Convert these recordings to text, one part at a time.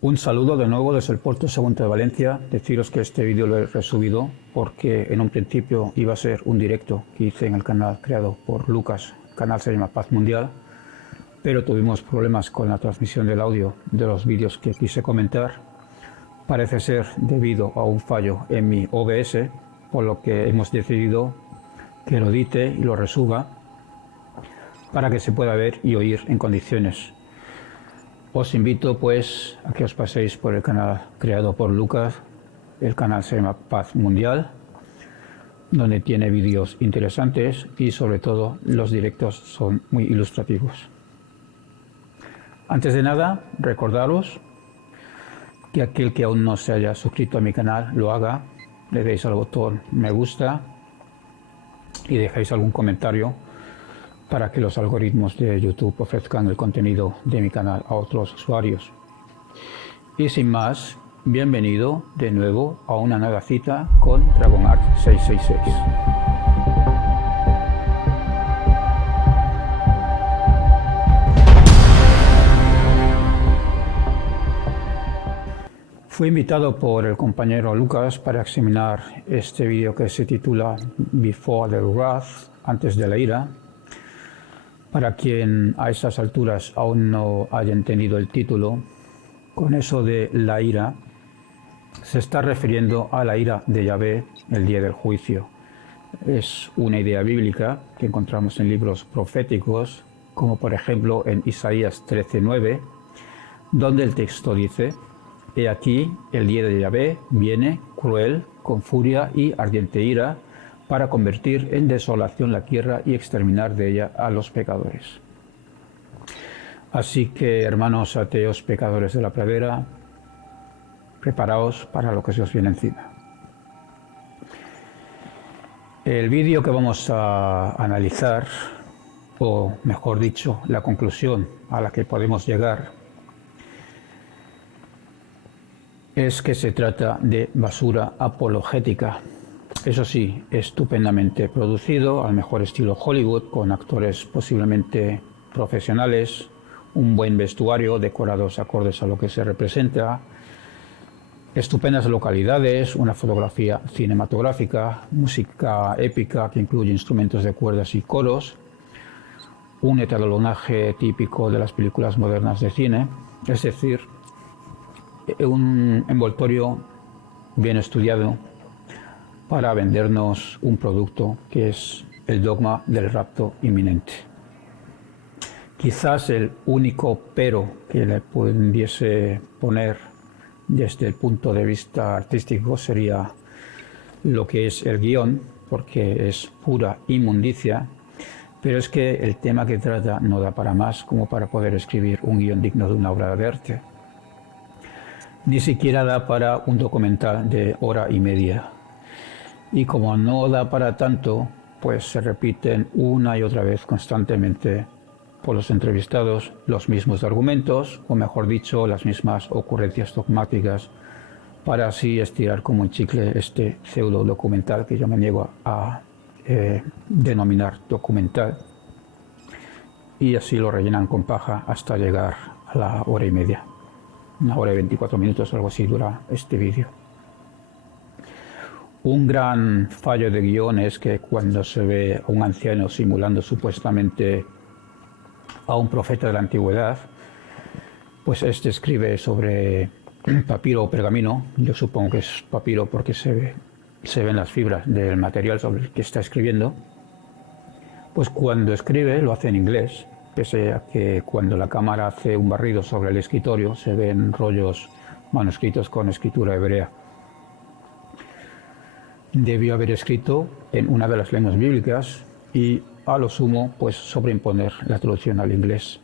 Un saludo de nuevo desde el puerto Sagunto de Valencia. Deciros que este vídeo lo he resubido porque en un principio iba a ser un directo que hice en el canal creado por Lucas. El canal se llama Paz Mundial, pero tuvimos problemas con la transmisión del audio de los vídeos que quise comentar. Parece ser debido a un fallo en mi OBS, por lo que hemos decidido que lo edite y lo resuba para que se pueda ver y oír en condiciones. Os invito pues a que os paséis por el canal creado por Lucas. El canal se llama Paz Mundial, donde tiene vídeos interesantes y sobre todo los directos son muy ilustrativos. Antes de nada, recordaros que aquel que aún no se haya suscrito a mi canal lo haga, le deis al botón me gusta y dejéis algún comentario para que los algoritmos de YouTube ofrezcan el contenido de mi canal a otros usuarios. Y sin más, bienvenido de nuevo a una nueva cita con DragonArt 666. Fui invitado por el compañero Lucas para examinar este vídeo que se titula Before the Wrath, antes de la ira. Para quien a estas alturas aún no haya entendido el título, con eso de la ira, se está refiriendo a la ira de Yahvé el día del juicio. Es una idea bíblica que encontramos en libros proféticos, como por ejemplo en Isaías 13:9, donde el texto dice: «He aquí, el día de Yahvé viene cruel, con furia y ardiente ira, para convertir en desolación la tierra y exterminar de ella a los pecadores». Así que, hermanos ateos pecadores de la pradera, preparaos para lo que se os viene encima. El vídeo que vamos a analizar, o mejor dicho, la conclusión a la que podemos llegar, es que se trata de basura apologética. Eso sí, estupendamente producido, al mejor estilo Hollywood, con actores posiblemente profesionales, un buen vestuario, decorados acordes a lo que se representa, estupendas localidades, una fotografía cinematográfica, música épica que incluye instrumentos de cuerdas y coros, un etalonaje típico de las películas modernas de cine, es decir, un envoltorio bien estudiado para vendernos un producto que es el dogma del rapto inminente. Quizás el único pero que le pudiese poner desde el punto de vista artístico sería lo que es el guión, porque es pura inmundicia, pero es que el tema que trata no da para más como para poder escribir un guión digno de una obra de arte. Ni siquiera da para un documental de hora y media. Y como no da para tanto, pues se repiten una y otra vez constantemente por los entrevistados los mismos argumentos, o mejor dicho, las mismas ocurrencias dogmáticas, para así estirar como un chicle este pseudo documental que yo me niego a denominar documental, y así lo rellenan con paja hasta llegar a la hora y media. 1 hora y 24 minutos, algo así dura este vídeo. Un gran fallo de guión es que cuando se ve a un anciano simulando supuestamente a un profeta de la antigüedad, pues este escribe sobre papiro o pergamino. Yo supongo que es papiro porque se ven las fibras del material sobre el que está escribiendo. Pues cuando escribe lo hace en inglés, pese a que cuando la cámara hace un barrido sobre el escritorio se ven rollos manuscritos con escritura hebrea. Debió haber escrito en una de las lenguas bíblicas y a lo sumo pues sobreimponer la traducción al inglés.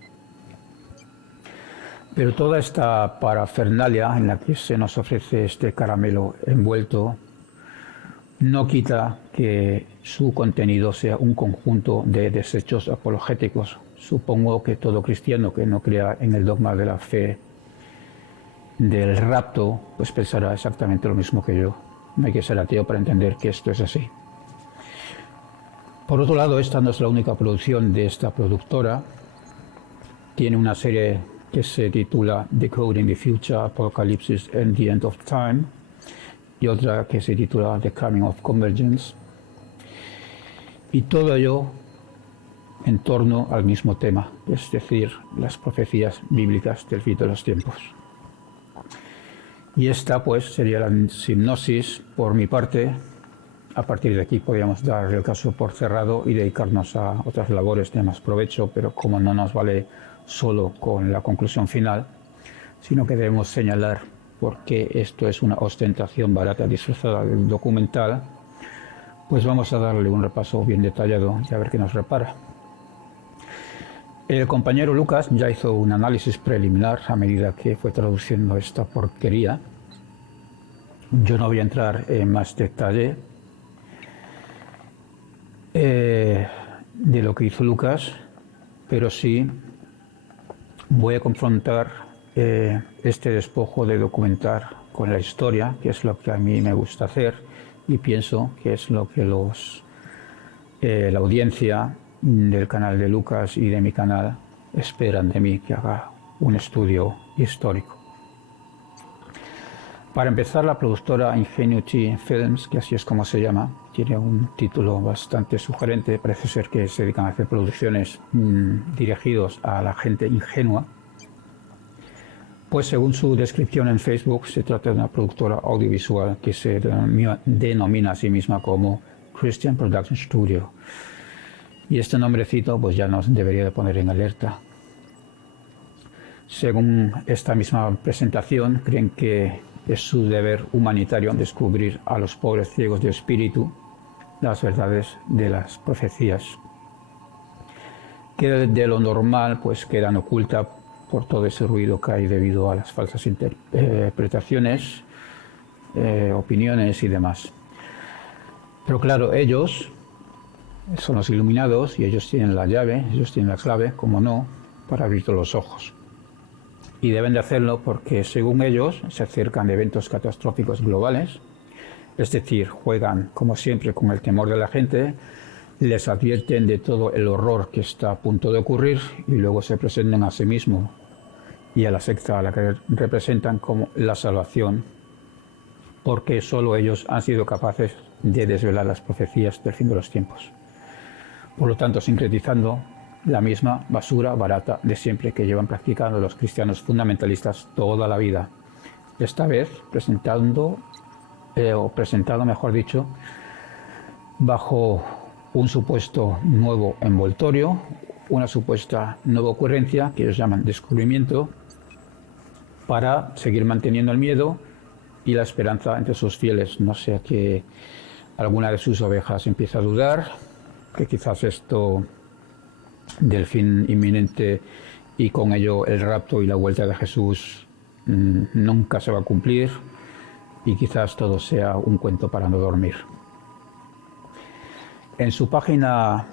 Pero toda esta parafernalia en la que se nos ofrece este caramelo envuelto no quita que su contenido sea un conjunto de desechos apologéticos. Supongo que todo cristiano que no crea en el dogma de la fe del rapto pues pensará exactamente lo mismo que yo. No hay que ser ateo para entender que esto es así. Por otro lado, esta no es la única producción de esta productora. Tiene una serie que se titula Decoding the Future, Apocalypse and the End of Time, y otra que se titula The Coming of Convergence, y todo ello en torno al mismo tema, es decir, las profecías bíblicas del fin de los tiempos. Y esta pues sería la hipnosis por mi parte. A partir de aquí podríamos dar el caso por cerrado y dedicarnos a otras labores de más provecho, pero como no nos vale solo con la conclusión final, sino que debemos señalar por qué esto es una ostentación barata disfrazada de documental, pues vamos a darle un repaso bien detallado y a ver qué nos repara. El compañero Lucas ya hizo un análisis preliminar a medida que fue traduciendo esta porquería. Yo no voy a entrar en más detalle de lo que hizo Lucas, pero sí voy a confrontar este despojo de documentar con la historia, que es lo que a mí me gusta hacer y pienso que es lo que la audiencia del canal de Lucas y de mi canal esperan de mí, que haga un estudio histórico. Para empezar, la productora Ingenuity Films, que así es como se llama, tiene un título bastante sugerente, parece ser que se dedican a hacer producciones dirigidos a la gente ingenua. Pues según su descripción en Facebook, se trata de una productora audiovisual que se denomina a sí misma como Christian Production Studio. Y este nombrecito pues ya nos debería de poner en alerta. Según esta misma presentación, creen que es su deber humanitario descubrir a los pobres ciegos de espíritu las verdades de las profecías, que de lo normal pues quedan ocultas por todo ese ruido que hay debido a las falsas interpretaciones, opiniones y demás. Pero claro, ellos son los iluminados y ellos tienen la llave, ellos tienen la clave, como no, para abrir todos los ojos. Y deben de hacerlo porque, según ellos, se acercan de eventos catastróficos globales, es decir, juegan, como siempre, con el temor de la gente, les advierten de todo el horror que está a punto de ocurrir y luego se presentan a sí mismos y a la secta a la que representan como la salvación, porque solo ellos han sido capaces de desvelar las profecías del fin de los tiempos. Por lo tanto, sincretizando, la misma basura barata de siempre que llevan practicando los cristianos fundamentalistas toda la vida. Esta vez presentado, mejor dicho, bajo un supuesto nuevo envoltorio, una supuesta nueva ocurrencia que ellos llaman descubrimiento, para seguir manteniendo el miedo y la esperanza entre sus fieles. No sea que alguna de sus ovejas empiece a dudar, que quizás esto del fin inminente y con ello el rapto y la vuelta de Jesús nunca se va a cumplir y quizás todo sea un cuento para no dormir. En su página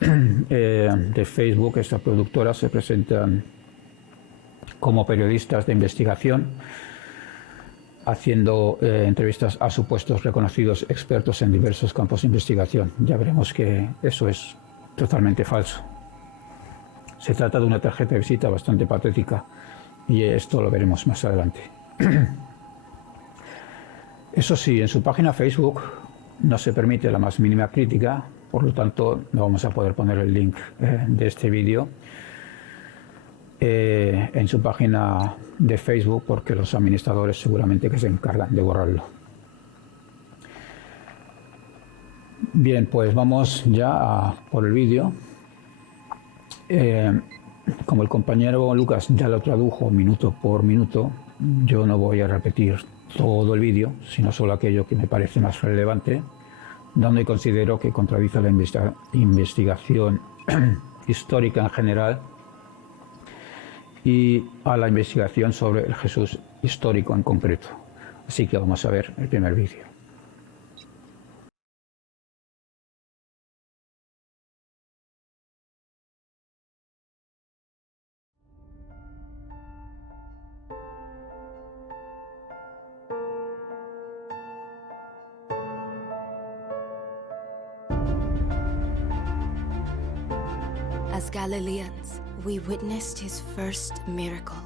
de Facebook, esta productora se presentan como periodistas de investigación, haciendo entrevistas a supuestos reconocidos expertos en diversos campos de investigación. Ya veremos que eso es totalmente falso. Se trata de una tarjeta de visita bastante patética y esto lo veremos más adelante. Eso sí, en su página Facebook no se permite la más mínima crítica, por lo tanto no vamos a poder poner el link de este vídeo en su página de Facebook porque los administradores seguramente que se encargan de borrarlo. Bien, pues vamos ya por el vídeo. Como el compañero Lucas ya lo tradujo minuto por minuto, yo no voy a repetir todo el vídeo, sino solo aquello que me parece más relevante, donde considero que contradice la investigación histórica en general y a la investigación sobre el Jesús histórico en concreto. Así que vamos a ver el primer vídeo. As Galileans, we witnessed his first miracle.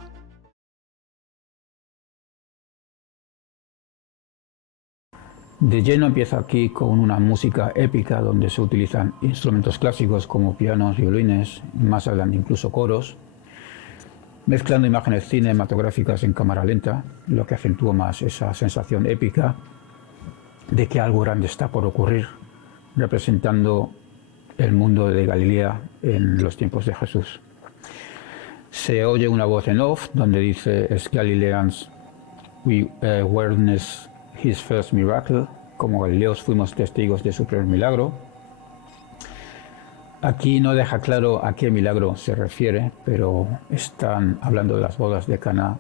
De lleno empieza aquí con una música épica donde se utilizan instrumentos clásicos como pianos, violines, más adelante incluso coros, mezclando imágenes cinematográficas en cámara lenta, lo que acentúa más esa sensación épica de que algo grande está por ocurrir, representando el mundo de Galilea en los tiempos de Jesús. Se oye una voz en off donde dice, "As Galileans, we witnessed his first miracle", como galileos fuimos testigos de su primer milagro. Aquí no deja claro a qué milagro se refiere, pero están hablando de las bodas de Caná,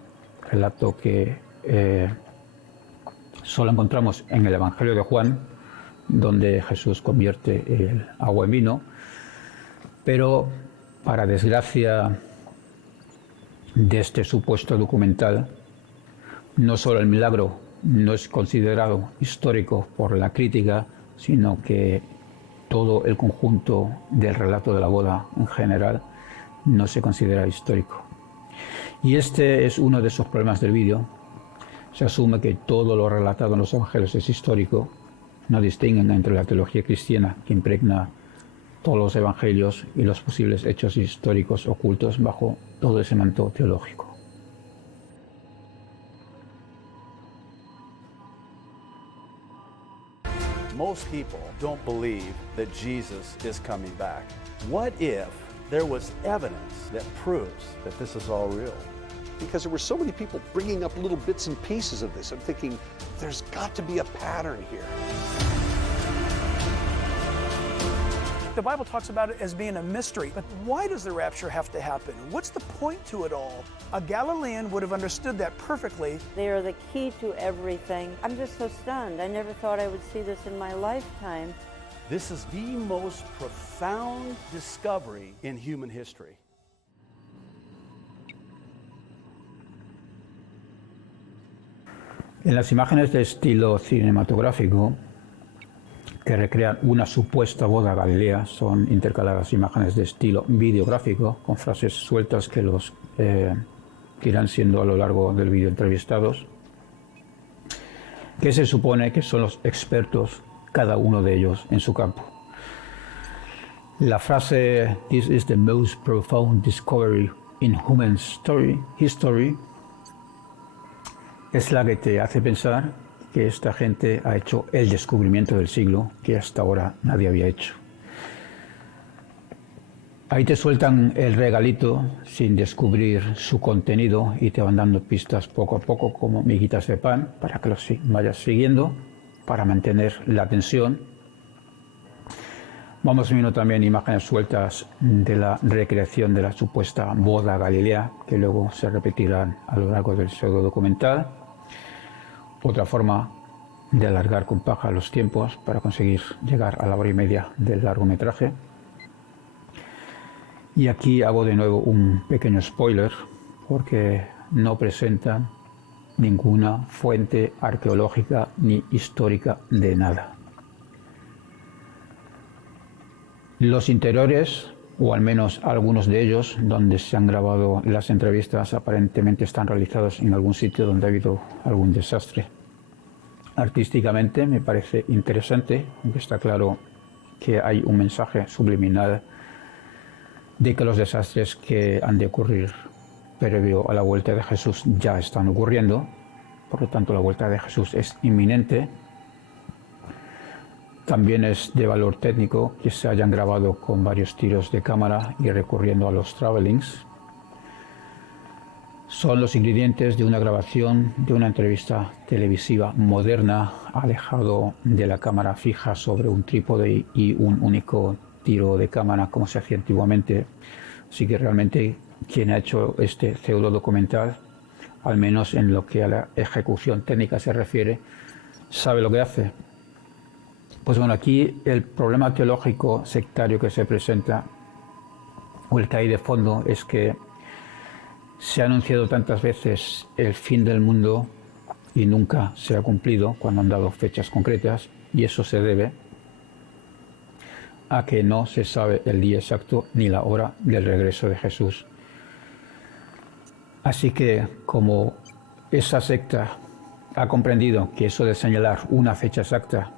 relato que solo encontramos en el Evangelio de Juan, donde Jesús convierte el agua en vino, pero para desgracia de este supuesto documental, no solo el milagro no es considerado histórico por la crítica, sino que todo el conjunto del relato de la boda en general no se considera histórico. Y este es uno de esos problemas del vídeo. Se asume que todo lo relatado en los evangelios es histórico, no distinguen entre la teología cristiana que impregna todos los evangelios y los posibles hechos históricos ocultos bajo todo ese manto teológico. Most people don't believe that Jesus is coming back. What if there was evidence that proves that this is all real? Because there were so many people bringing up little bits and pieces of this. I'm thinking, there's got to be a pattern here. The Bible talks about it as being a mystery, but why does the rapture have to happen? What's the point to it all? A Galilean would have understood that perfectly. They are the key to everything. I'm just so stunned. I never thought I would see this in my lifetime. This is the most profound discovery in human history. En las imágenes de estilo cinematográfico que recrean una supuesta boda galilea son intercaladas imágenes de estilo videográfico con frases sueltas que irán siendo a lo largo del vídeo entrevistados, que se supone que son los expertos, cada uno de ellos en su campo. La frase "This is the most profound discovery in human history" es la que te hace pensar que esta gente ha hecho el descubrimiento del siglo que hasta ahora nadie había hecho. Ahí te sueltan el regalito sin descubrir su contenido y te van dando pistas poco a poco como miguitas de pan para que los vayas siguiendo, para mantener la atención. Vamos viendo también imágenes sueltas de la recreación de la supuesta boda galilea que luego se repetirán a lo largo del pseudo documental. Otra forma de alargar con paja los tiempos para conseguir llegar a la hora y media del largometraje. Y aquí hago de nuevo un pequeño spoiler porque no presentan ninguna fuente arqueológica ni histórica de nada. Los interiores, o al menos algunos de ellos, donde se han grabado las entrevistas, aparentemente están realizados en algún sitio donde ha habido algún desastre. Artísticamente me parece interesante, aunque está claro que hay un mensaje subliminal de que los desastres que han de ocurrir previo a la vuelta de Jesús ya están ocurriendo, por lo tanto la vuelta de Jesús es inminente. También es de valor técnico que se hayan grabado con varios tiros de cámara y recurriendo a los travelings. Son los ingredientes de una grabación de una entrevista televisiva moderna, alejado de la cámara fija sobre un trípode y un único tiro de cámara como se hacía antiguamente. Así que realmente quien ha hecho este pseudo documental, al menos en lo que a la ejecución técnica se refiere, sabe lo que hace. Pues bueno, aquí el problema teológico sectario que se presenta, o el que hay de fondo, es que se ha anunciado tantas veces el fin del mundo y nunca se ha cumplido cuando han dado fechas concretas, y eso se debe a que no se sabe el día exacto ni la hora del regreso de Jesús. Así que como esa secta ha comprendido que eso de señalar una fecha exacta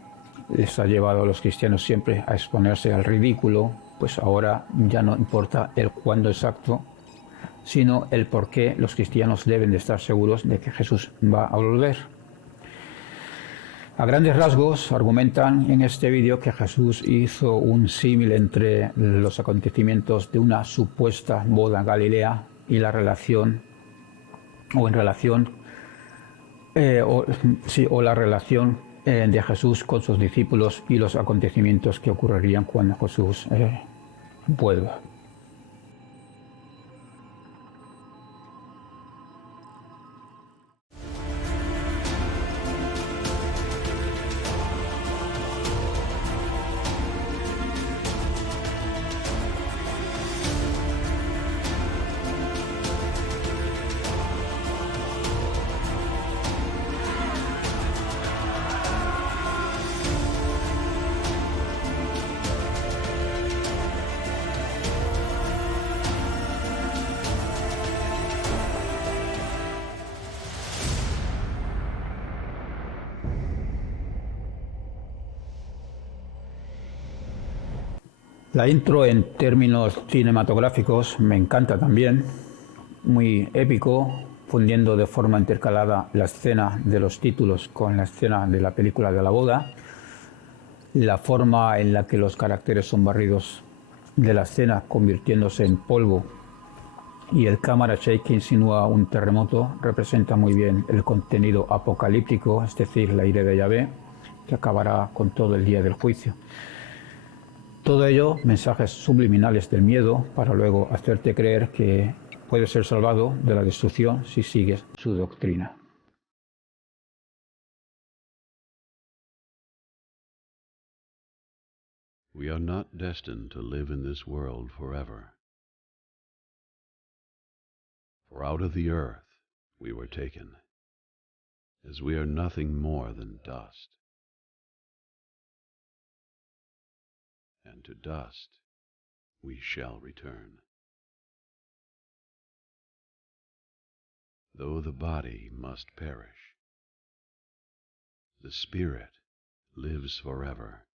les ha llevado a los cristianos siempre a exponerse al ridículo, pues ahora ya no importa el cuándo exacto, sino el por qué los cristianos deben de estar seguros de que Jesús va a volver. A grandes rasgos argumentan en este vídeo que Jesús hizo un símil entre los acontecimientos de una supuesta boda en Galilea y la relación, la relación de Jesús con sus discípulos y los acontecimientos que ocurrirían cuando Jesús vuelva. La intro en términos cinematográficos me encanta también, muy épico, fundiendo de forma intercalada la escena de los títulos con la escena de la película de la boda, la forma en la que los caracteres son barridos de la escena convirtiéndose en polvo y el cámara shake que insinúa un terremoto representa muy bien el contenido apocalíptico, es decir, la ira de Yahvé, que acabará con todo el día del juicio. Todo ello, mensajes subliminales del miedo para luego hacerte creer que puedes ser salvado de la destrucción si sigues su doctrina. We are not destined to live in this world forever. For out of the earth we were taken, as we are nothing more than dust. And to dust we shall return. Though the body must perish, the spirit lives forever.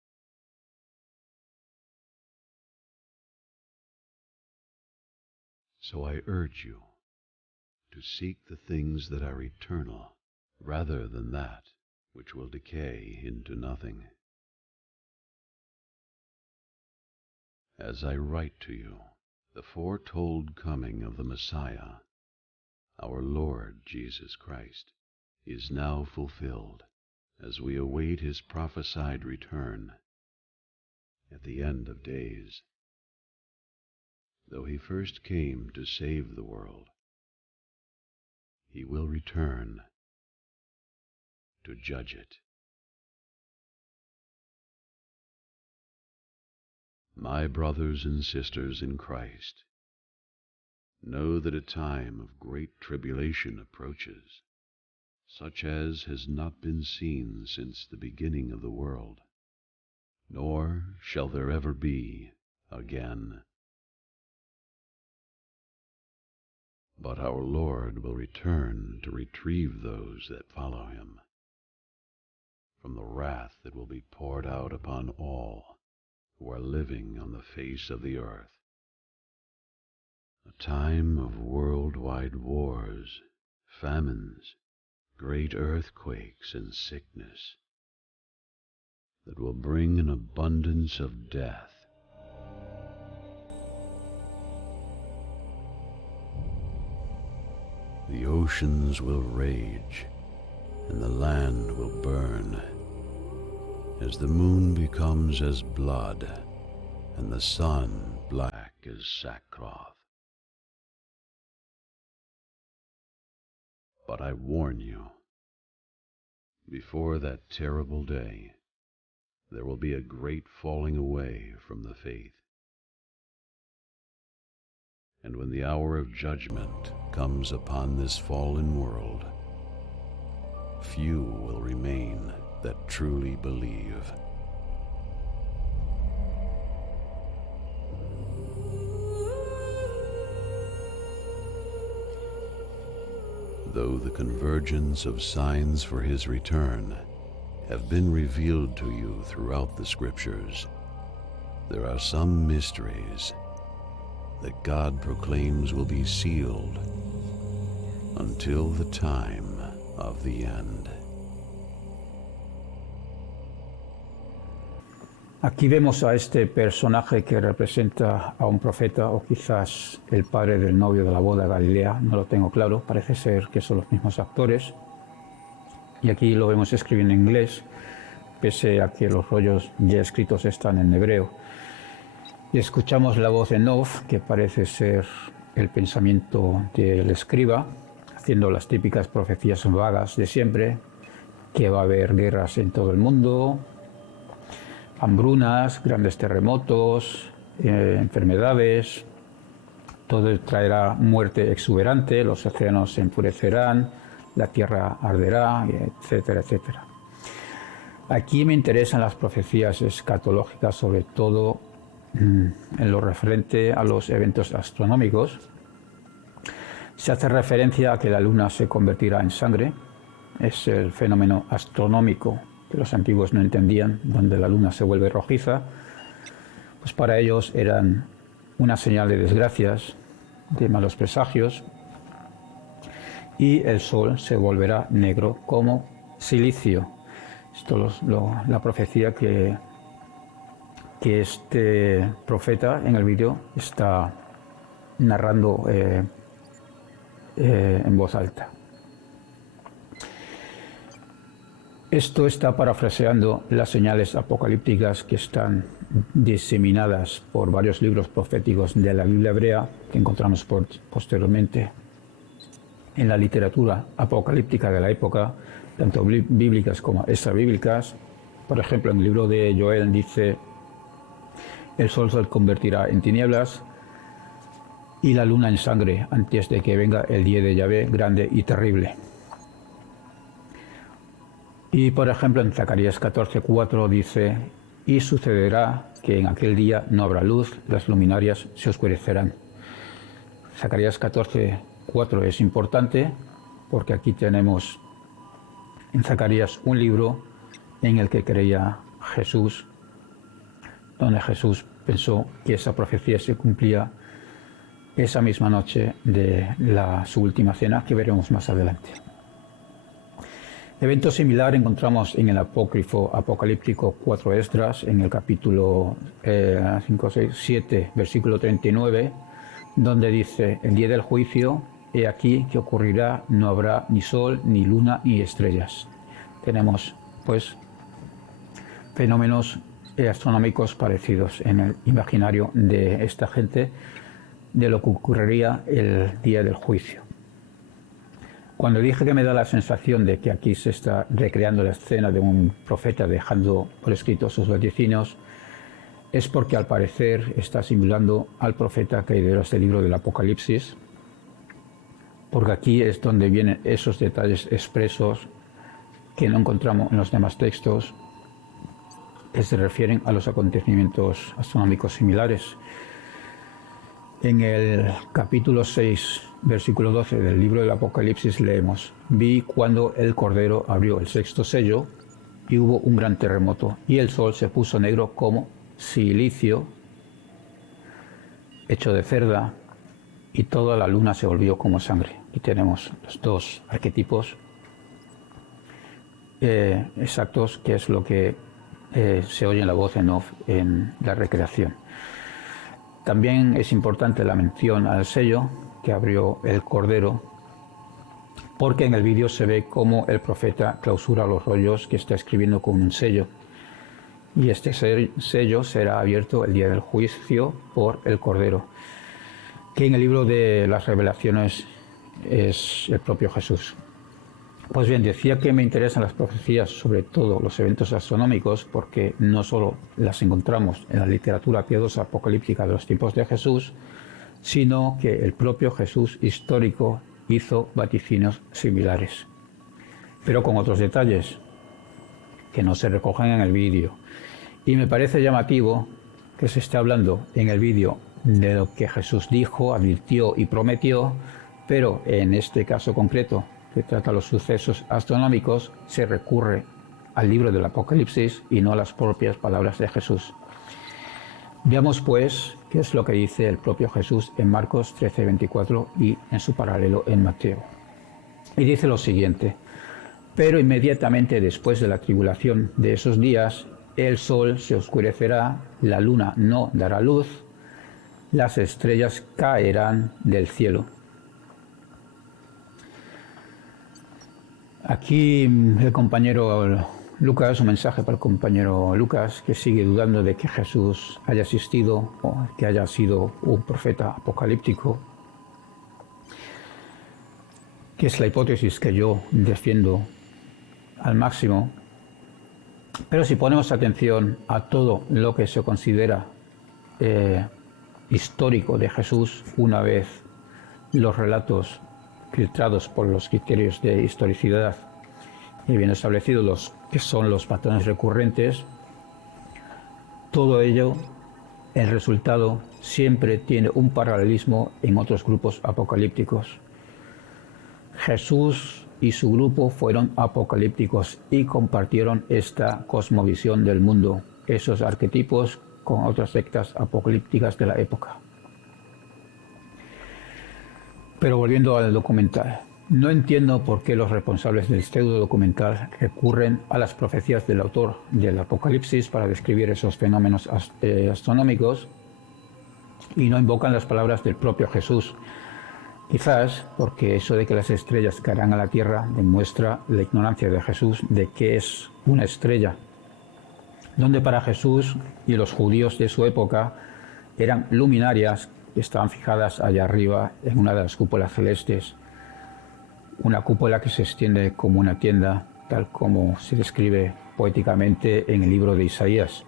So I urge you to seek the things that are eternal rather than that which will decay into nothing. As I write to you, the foretold coming of the Messiah, our Lord Jesus Christ, is now fulfilled as we await his prophesied return at the end of days. Though he first came to save the world, he will return to judge it. My brothers and sisters in Christ, know that a time of great tribulation approaches, such as has not been seen since the beginning of the world, nor shall there ever be again. But our Lord will return to retrieve those that follow him from the wrath that will be poured out upon all who are living on the face of the earth. A time of worldwide wars, famines, great earthquakes, and sickness that will bring an abundance of death. The oceans will rage, and the land will burn, as the moon becomes as blood, and the sun black as sackcloth. But I warn you, before that terrible day, there will be a great falling away from the faith. And when the hour of judgment comes upon this fallen world, few will remain that truly believe. though the convergence of signs for his return have been revealed to you throughout the Scriptures, there are some mysteries that God proclaims will be sealed until the time of the end. Aquí vemos a este personaje que representa a un profeta, o quizás el padre del novio de la boda de Galilea, no lo tengo claro, parece ser que son los mismos actores. Y aquí lo vemos escribiendo en inglés, pese a que los rollos ya escritos están en hebreo. Y escuchamos la voz en off, que parece ser el pensamiento del escriba, haciendo las típicas profecías vagas de siempre, que va a haber guerras en todo el mundo, hambrunas, grandes terremotos, enfermedades, todo traerá muerte exuberante, los océanos se enfurecerán, la tierra arderá, etcétera, etcétera. Aquí me interesan las profecías escatológicas, sobre todo en lo referente a los eventos astronómicos. Se hace referencia a que la luna se convertirá en sangre, es el fenómeno astronómico que los antiguos no entendían, donde la luna se vuelve rojiza, pues para ellos eran una señal de desgracias, de malos presagios, y el sol se volverá negro como silicio. Esto es la profecía que este profeta en el vídeo está narrando en voz alta. Esto está parafraseando las señales apocalípticas que están diseminadas por varios libros proféticos de la Biblia hebrea que encontramos posteriormente en la literatura apocalíptica de la época, tanto bíblicas como extrabíblicas. Por ejemplo, en el libro de Joel dice: el sol se convertirá en tinieblas y la luna en sangre antes de que venga el día de Yahvé grande y terrible. Y por ejemplo en Zacarías 14:4 dice: y sucederá que en aquel día no habrá luz, las luminarias se oscurecerán. Zacarías 14:4 es importante porque aquí tenemos en Zacarías un libro en el que creía Jesús, donde Jesús pensó que esa profecía se cumplía esa misma noche de su última cena, que veremos más adelante. Evento similar encontramos en el apócrifo apocalíptico 4 Esdras, en el capítulo 7, versículo 39, donde dice: el día del juicio, he aquí que ocurrirá, no habrá ni sol, ni luna, ni estrellas. Tenemos, pues, fenómenos astronómicos parecidos en el imaginario de esta gente de lo que ocurriría el día del juicio. Cuando dije que me da la sensación de que aquí se está recreando la escena de un profeta dejando por escrito sus vaticinios, es porque al parecer está simulando al profeta que hay de este libro del Apocalipsis, porque aquí es donde vienen esos detalles expresos que no encontramos en los demás textos, que se refieren a los acontecimientos astronómicos similares. En el capítulo 6, versículo 12 del libro del Apocalipsis leemos: vi cuando el Cordero abrió el sexto sello y hubo un gran terremoto, y el sol se puso negro como silicio hecho de cerda, y toda la luna se volvió como sangre. Y tenemos los dos arquetipos exactos, que es lo que se oye en la voz en off en la recreación. También es importante la mención al sello que abrió el Cordero, porque en el vídeo se ve cómo el profeta clausura los rollos que está escribiendo con un sello, y este sello será abierto el día del juicio por el Cordero, que en el libro de las Revelaciones es el propio Jesús. Pues bien, decía que me interesan las profecías, sobre todo los eventos astronómicos, porque no solo las encontramos en la literatura piadosa apocalíptica de los tiempos de Jesús, sino que el propio Jesús histórico hizo vaticinios similares, pero con otros detalles que no se recogen en el vídeo. Y me parece llamativo que se esté hablando en el vídeo de lo que Jesús dijo, advirtió y prometió, pero en este caso concreto que trata los sucesos astronómicos, se recurre al libro del Apocalipsis y no a las propias palabras de Jesús. Veamos pues qué es lo que dice el propio Jesús en Marcos 13:24 y en su paralelo en Mateo. Y dice lo siguiente: pero inmediatamente después de la tribulación de esos días, el sol se oscurecerá, la luna no dará luz, las estrellas caerán del cielo. Aquí el compañero Lucas, un mensaje para el compañero Lucas, que sigue dudando de que Jesús haya existido o que haya sido un profeta apocalíptico, que es la hipótesis que yo defiendo al máximo. Pero si ponemos atención a todo lo que se considera histórico de Jesús, una vez los relatos filtrados por los criterios de historicidad y bien establecidos, los que son los patrones recurrentes, todo ello, el resultado siempre tiene un paralelismo en otros grupos apocalípticos. Jesús y su grupo fueron apocalípticos y compartieron esta cosmovisión del mundo, esos arquetipos con otras sectas apocalípticas de la época. Pero volviendo al documental, no entiendo por qué los responsables del pseudo documental recurren a las profecías del autor del Apocalipsis para describir esos fenómenos astronómicos y no invocan las palabras del propio Jesús. Quizás porque eso de que las estrellas caerán a la tierra demuestra la ignorancia de Jesús de qué es una estrella, donde para Jesús y los judíos de su época eran luminarias que estaban fijadas allá arriba en una de las cúpulas celestes, una cúpula que se extiende como una tienda, tal como se describe poéticamente en el libro de Isaías.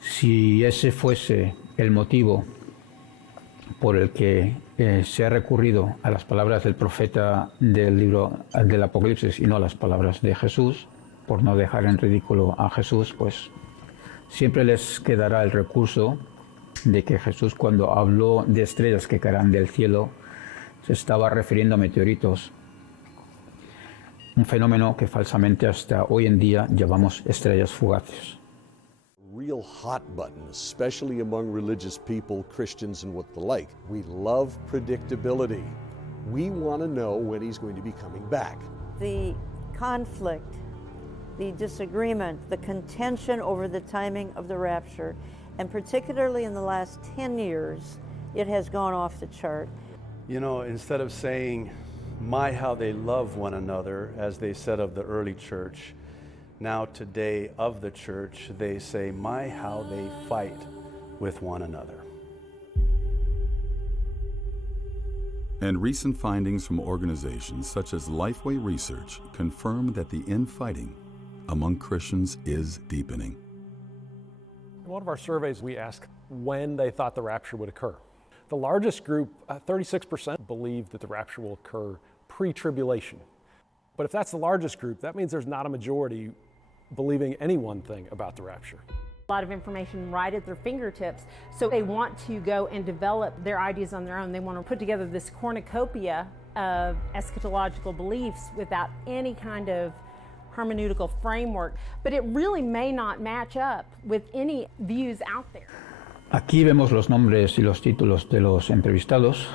Si ese fuese el motivo por el que se ha recurrido a las palabras del profeta del libro del Apocalipsis y no a las palabras de Jesús, por no dejar en ridículo a Jesús, pues siempre les quedará el recurso de que Jesús, cuando habló de estrellas que caerán del cielo, se estaba refiriendo a meteoritos, un fenómeno que falsamente hasta hoy en día llamamos estrellas fugaces. Real hot button, especially among religious people, Christians and what the like. We love predictability. We want to know when he's going to be coming back. The conflict, the disagreement, the contention over the timing of the rapture, and particularly in the last 10 years, it has gone off the chart. You know, instead of saying, my, how they love one another, as they said of the early church, now today of the church, they say, my, how they fight with one another. And recent findings from organizations such as Lifeway Research confirm that the infighting among Christians is deepening. In one of our surveys, we asked when they thought the rapture would occur. The largest group, 36%, believe that the rapture will occur pre-tribulation. But if that's the largest group, that means there's not a majority believing any one thing about the rapture. A lot of information right at their fingertips, so they want to go and develop their ideas on their own. They want to put together this cornucopia of eschatological beliefs without any kind of hermeneutical framework, but it really may not match up with any views out there. Aquí vemos los nombres y los títulos de los entrevistados.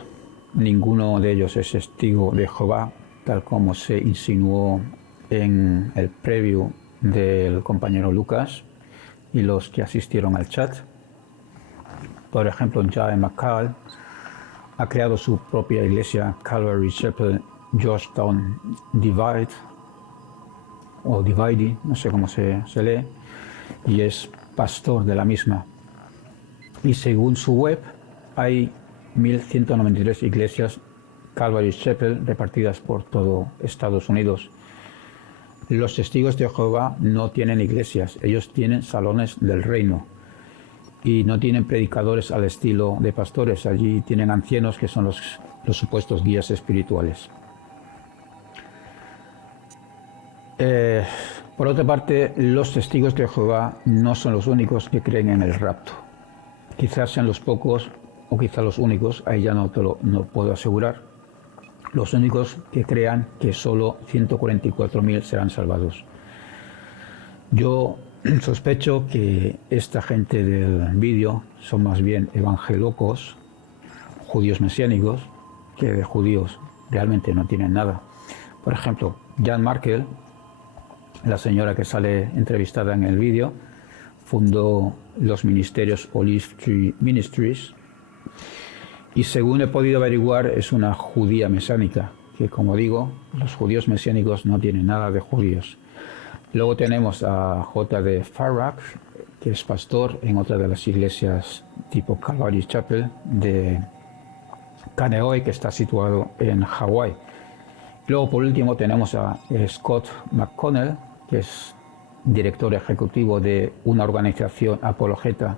Ninguno de ellos es testigo de Jehová, tal como se insinuó en el preview del compañero Lucas y los que asistieron al chat. Por ejemplo, Jae McCall ha creado su propia iglesia, Calvary Chapel Georgetown Divide, o Divide, no sé cómo se lee, y es pastor de la misma. Y según su web, hay 1.193 iglesias Calvary Chapel repartidas por todo Estados Unidos. Los testigos de Jehová no tienen iglesias, ellos tienen salones del reino y no tienen predicadores al estilo de pastores, allí tienen ancianos que son los supuestos guías espirituales. Por otra parte, los testigos de Jehová no son los únicos que creen en el rapto. Quizás sean los pocos o quizás los únicos, ahí ya no puedo asegurar. los únicos que crean que solo 144.000 serán salvados. Yo sospecho que esta gente del vídeo son más bien evangelocos, judíos mesiánicos, que de judíos realmente no tienen nada. Por ejemplo, Jan Markell, la señora que sale entrevistada en el vídeo, fundó los ministerios Olive Tree Ministries y, según he podido averiguar, es una judía mesiánica, que, como digo, los judíos mesiánicos no tienen nada de judíos. Luego tenemos a J.D. Farag, que es pastor en otra de las iglesias tipo Calvary Chapel de Kaneohe, que está situado en Hawái. Luego, por último, tenemos a Scott McConnell, que es director ejecutivo de una organización apologeta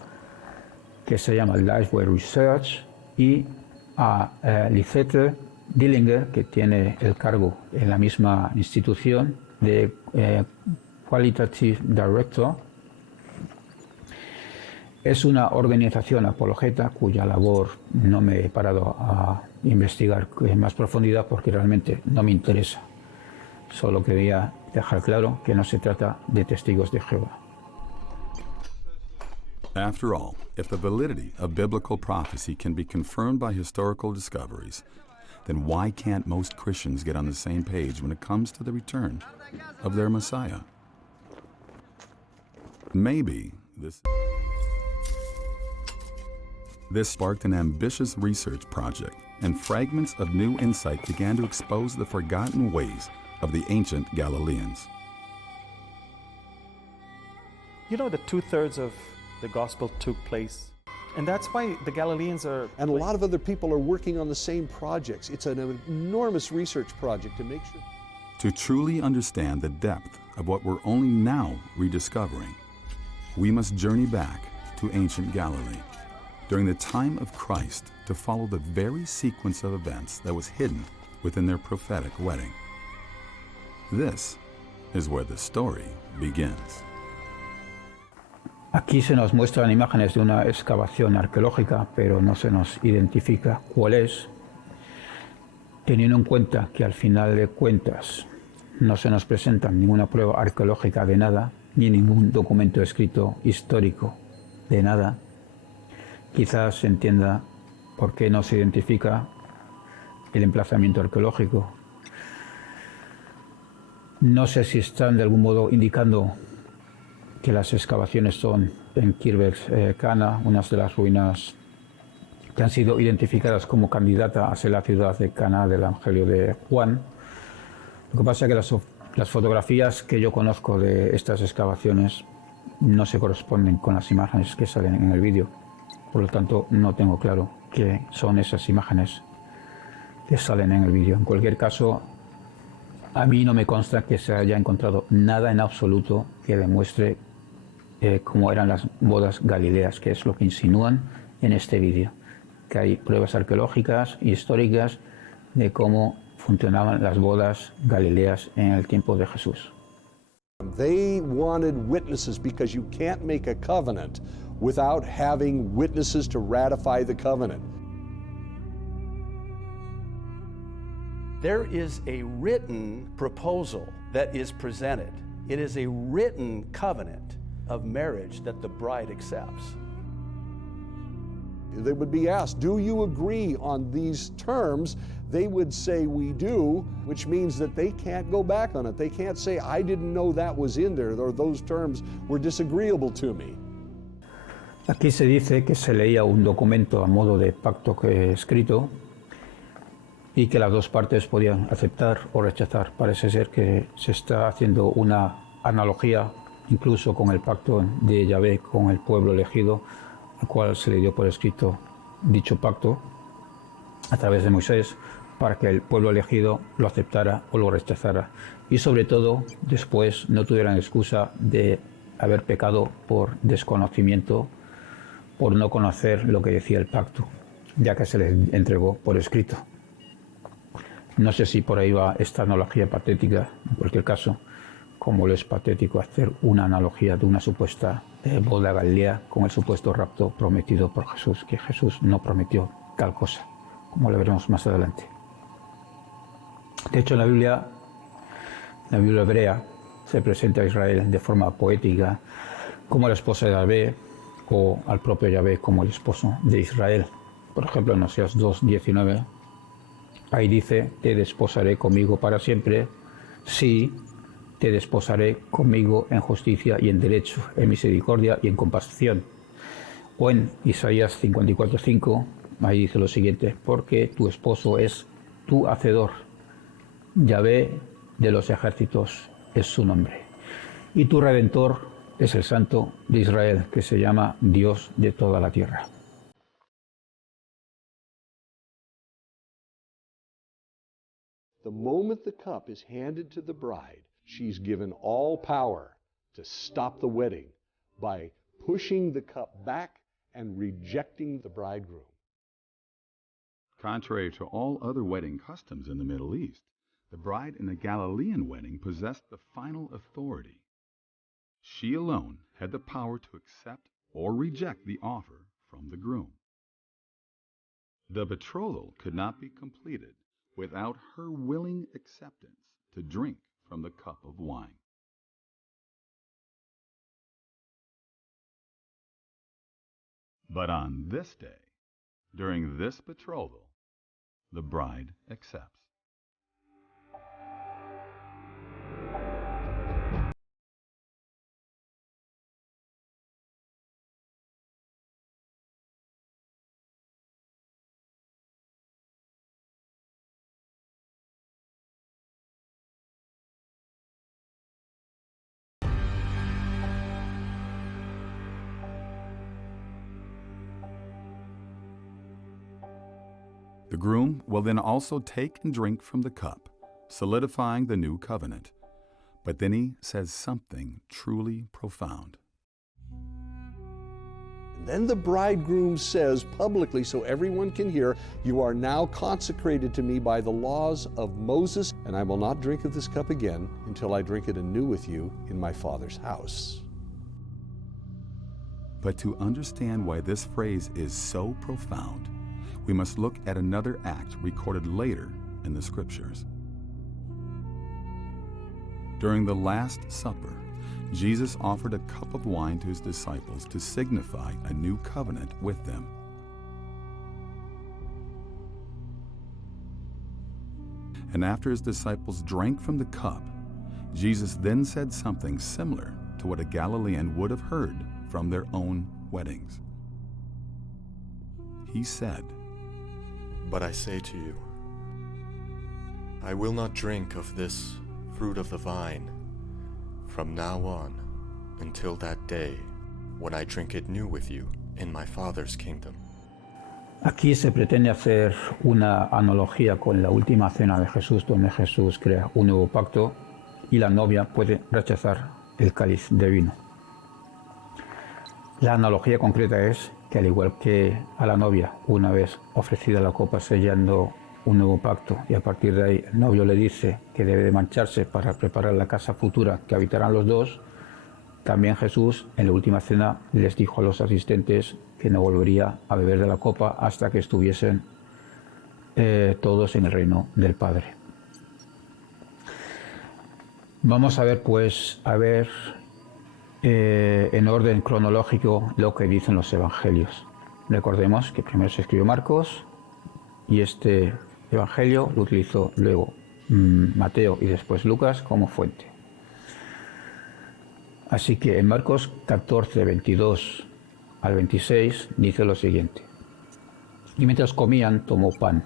que se llama Lifeway Research, y a Lisette Dillinger, que tiene el cargo en la misma institución de Qualitative Director. Es una organización apologeta cuya labor no me he parado a investigar en más profundidad porque realmente no me interesa. Solo quería dejar claro que no se trata de testigos de Jehová. After all, if the validity of biblical prophecy can be confirmed by historical discoveries, then why can't most Christians get on the same page when it comes to the return of their Messiah? Maybe this sparked an ambitious research project, and fragments of new insight began to expose the forgotten ways of the ancient Galileans. You know that 2/3 of the gospel took place, and that's why the Galileans are... And a lot of other people are working on the same projects. It's an enormous research project to make sure. To truly understand the depth of what we're only now rediscovering, we must journey back to ancient Galilee, during the time of Christ, to follow the very sequence of events that was hidden within their prophetic wedding. This is where the story begins. Aquí se nos muestran imágenes de una excavación arqueológica, pero no se nos identifica cuál es, teniendo en cuenta que al final de cuentas no se nos presenta ninguna prueba arqueológica de nada, ni ningún documento escrito histórico de nada. Quizás se entienda por qué no se identifica el emplazamiento arqueológico. No sé si están de algún modo indicando que las excavaciones son en Khirbet Cana, una de las ruinas que han sido identificadas como candidata a ser la ciudad de Cana del Evangelio de Juan. Lo que pasa es que las fotografías que yo conozco de estas excavaciones no se corresponden con las imágenes que salen en el vídeo. Por lo tanto, no tengo claro qué son esas imágenes que salen en el vídeo. En cualquier caso, a mí no me consta que se haya encontrado nada en absoluto que demuestre cómo eran las bodas galileas, que es lo que insinúan en este vídeo, que hay pruebas arqueológicas y históricas de cómo funcionaban las bodas galileas en el tiempo de Jesús. They wanted witnesses because you can't make a covenant without having witnesses to ratify the covenant. There is a written proposal that is presented. It is a written covenant of marriage that the bride accepts. They would be asked, do you agree on these terms? They would say, we do, which means that they can't go back on it. They can't say, I didn't know that was in there, or those terms were disagreeable to me. Aquí se dice que se leía un documento a modo de pacto escrito y que las dos partes podían aceptar o rechazar. Parece ser que se está haciendo una analogía incluso con el pacto de Yahvé con el pueblo elegido, al cual se le dio por escrito dicho pacto a través de Moisés, para que el pueblo elegido lo aceptara o lo rechazara, y sobre todo después no tuvieran excusa de haber pecado por desconocimiento, por no conocer lo que decía el pacto, ya que se les entregó por escrito. No sé si por ahí va esta analogía patética. En cualquier caso, como lo es patético hacer una analogía de una supuesta boda galilea con el supuesto rapto prometido por Jesús, que Jesús no prometió tal cosa, como lo veremos más adelante. De hecho, en la Biblia hebrea, se presenta a Israel de forma poética como la esposa de Yahvé o al propio Yahvé como el esposo de Israel. Por ejemplo, en Oseas 2:19, ahí dice: te desposaré conmigo para siempre, sí, te desposaré conmigo en justicia y en derecho, en misericordia y en compasión. O en Isaías 54:5, ahí dice lo siguiente: porque tu esposo es tu hacedor, Yahvé de los ejércitos es su nombre, y tu Redentor es el Santo de Israel, que se llama Dios de toda la tierra. The moment the cup is handed to the bride, she's given all power to stop the wedding by pushing the cup back and rejecting the bridegroom. Contrary to all other wedding customs in the Middle East, the bride in a Galilean wedding possessed the final authority. She alone had the power to accept or reject the offer from the groom. The betrothal could not be completed without her willing acceptance to drink from the cup of wine. But on this day, during this betrothal, the bride accepts. The groom will then also take and drink from the cup, solidifying the new covenant. But then he says something truly profound. And then the bridegroom says publicly, so everyone can hear, you are now consecrated to me by the laws of Moses, and I will not drink of this cup again until I drink it anew with you in my Father's house. But to understand why this phrase is so profound, we must look at another act recorded later in the Scriptures. During the Last Supper, Jesus offered a cup of wine to his disciples to signify a new covenant with them. And after his disciples drank from the cup, Jesus then said something similar to what a Galilean would have heard from their own weddings. He said, But I say to you, I will not drink of this fruit of the vine from now on until that day when I drink it new with you in my Father's kingdom. Aquí se pretende hacer una analogía con la última cena de Jesús, donde Jesús crea un nuevo pacto y la novia puede rechazar el cáliz de vino. La analogía concreta es que, al igual que a la novia, una vez ofrecida la copa sellando un nuevo pacto, y a partir de ahí el novio le dice que debe de marcharse para preparar la casa futura que habitarán los dos, también Jesús en la última cena les dijo a los asistentes que no volvería a beber de la copa hasta que estuviesen todos en el reino del Padre. Vamos a ver pues, en orden cronológico lo que dicen los evangelios. Recordemos que primero se escribió Marcos y este evangelio lo utilizó luego Mateo y después Lucas como fuente. Así que en Marcos 14, 22 al 26 dice lo siguiente: y mientras comían tomó pan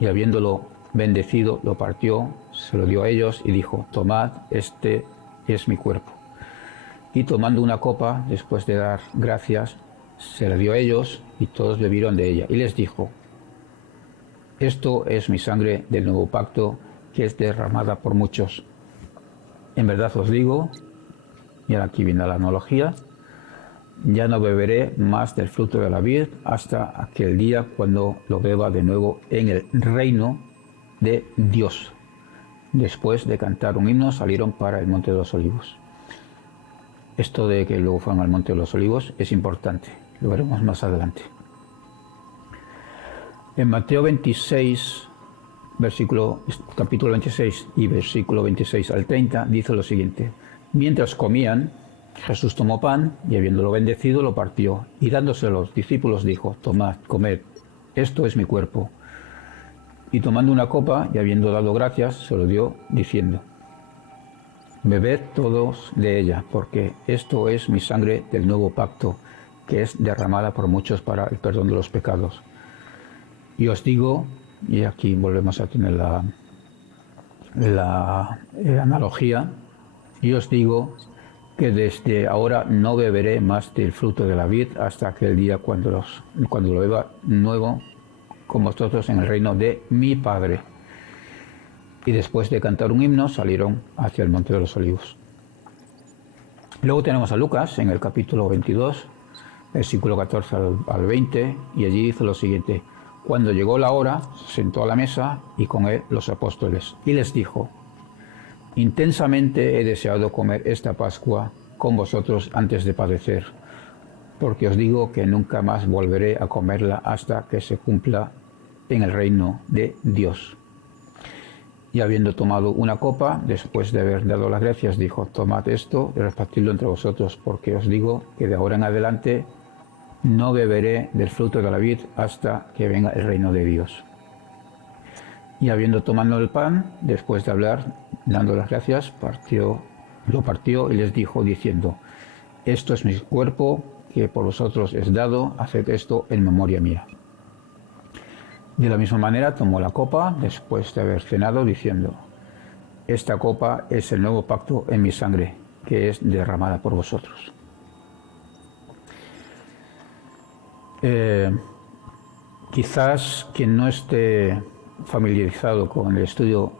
y habiéndolo bendecido lo partió, se lo dio a ellos y dijo: tomad, este es mi cuerpo. Y tomando una copa, después de dar gracias, se la dio a ellos y todos bebieron de ella. Y les dijo: esto es mi sangre del nuevo pacto, que es derramada por muchos. En verdad os digo, y ahora aquí viene la analogía, ya no beberé más del fruto de la vid hasta aquel día cuando lo beba de nuevo en el reino de Dios. Después de cantar un himno salieron para el Monte de los Olivos. Esto de que luego fueron al Monte de los Olivos es importante, lo veremos más adelante. En Mateo 26, capítulo 26 y versículo 26 al 30, dice lo siguiente. Mientras comían, Jesús tomó pan y habiéndolo bendecido lo partió y dándoselo a los discípulos dijo, tomad, comed, esto es mi cuerpo. Y tomando una copa y habiendo dado gracias, se lo dio diciendo, bebed todos de ella, porque esto es mi sangre del nuevo pacto, que es derramada por muchos para el perdón de los pecados. Y os digo, y aquí volvemos a tener la analogía, y os digo que desde ahora no beberé más del fruto de la vid hasta aquel día cuando lo beba nuevo con vosotros en el reino de mi Padre. Y después de cantar un himno salieron hacia el Monte de los Olivos. Luego tenemos a Lucas en el capítulo 22, versículo 14 al 20, y allí dice lo siguiente. Cuando llegó la hora, se sentó a la mesa y con él los apóstoles, y les dijo, intensamente he deseado comer esta Pascua con vosotros antes de padecer, porque os digo que nunca más volveré a comerla hasta que se cumpla en el reino de Dios. Y habiendo tomado una copa, después de haber dado las gracias, dijo, tomad esto y repartidlo entre vosotros, porque os digo que de ahora en adelante no beberé del fruto de la vid hasta que venga el reino de Dios. Y habiendo tomado el pan, después de hablar, dando las gracias, lo partió y les dijo, diciendo, esto es mi cuerpo que por vosotros es dado, haced esto en memoria mía. De la misma manera tomó la copa después de haber cenado, diciendo, esta copa es el nuevo pacto en mi sangre, que es derramada por vosotros. Quizás quien no esté familiarizado con el estudio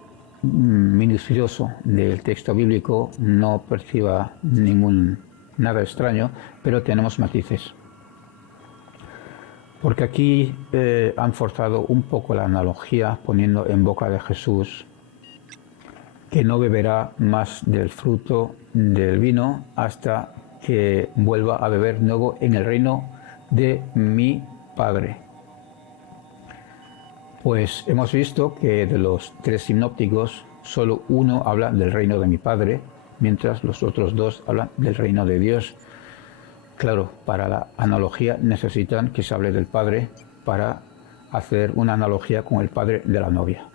minucioso del texto bíblico no perciba nada extraño, pero tenemos matices. Porque aquí han forzado un poco la analogía poniendo en boca de Jesús que no beberá más del fruto del vino hasta que vuelva a beber nuevo en el reino de mi Padre. Pues hemos visto que de los tres sinópticos solo uno habla del reino de mi Padre, mientras los otros dos hablan del reino de Dios. Claro, para la analogía necesitan que se hable del Padre para hacer una analogía con el padre de la novia.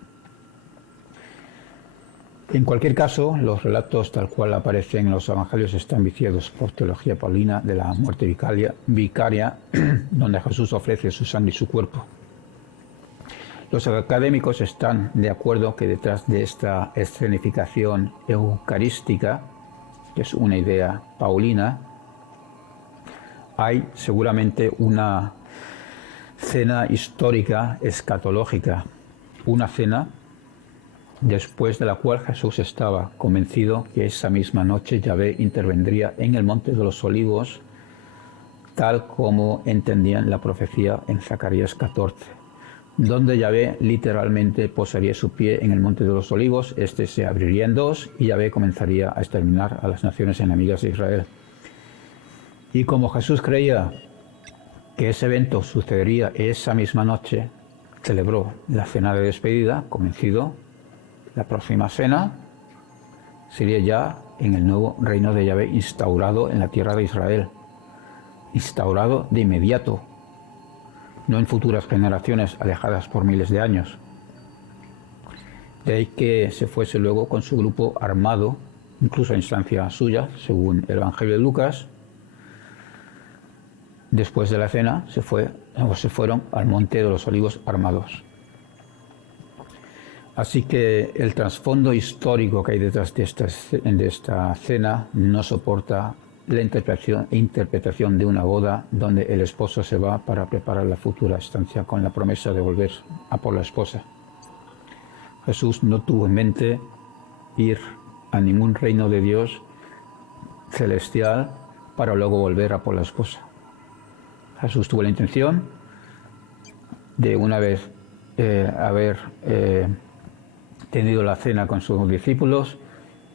En cualquier caso, los relatos tal cual aparecen en los evangelios están viciados por teología paulina de la muerte vicaria, donde Jesús ofrece su sangre y su cuerpo. Los académicos están de acuerdo que detrás de esta escenificación eucarística, que es una idea paulina, hay seguramente una cena histórica escatológica, una cena después de la cual Jesús estaba convencido que esa misma noche Yahvé intervendría en el Monte de los Olivos, tal como entendían la profecía en Zacarías 14, donde Yahvé literalmente posaría su pie en el Monte de los Olivos, este se abriría en dos y Yahvé comenzaría a exterminar a las naciones enemigas de Israel. Y como Jesús creía que ese evento sucedería esa misma noche, celebró la cena de despedida, convencido, la próxima cena sería ya en el nuevo reino de Yahvé instaurado en la tierra de Israel, instaurado de inmediato, no en futuras generaciones alejadas por miles de años. De ahí que se fuese luego con su grupo armado, incluso a instancia suya, según el Evangelio de Lucas. Después de la cena se fueron al Monte de los Olivos armados. Así que el trasfondo histórico que hay detrás de esta cena no soporta la interpretación de una boda donde el esposo se va para preparar la futura estancia con la promesa de volver a por la esposa. Jesús no tuvo en mente ir a ningún reino de Dios celestial para luego volver a por la esposa. Jesús tuvo la intención de, una vez haber tenido la cena con sus discípulos,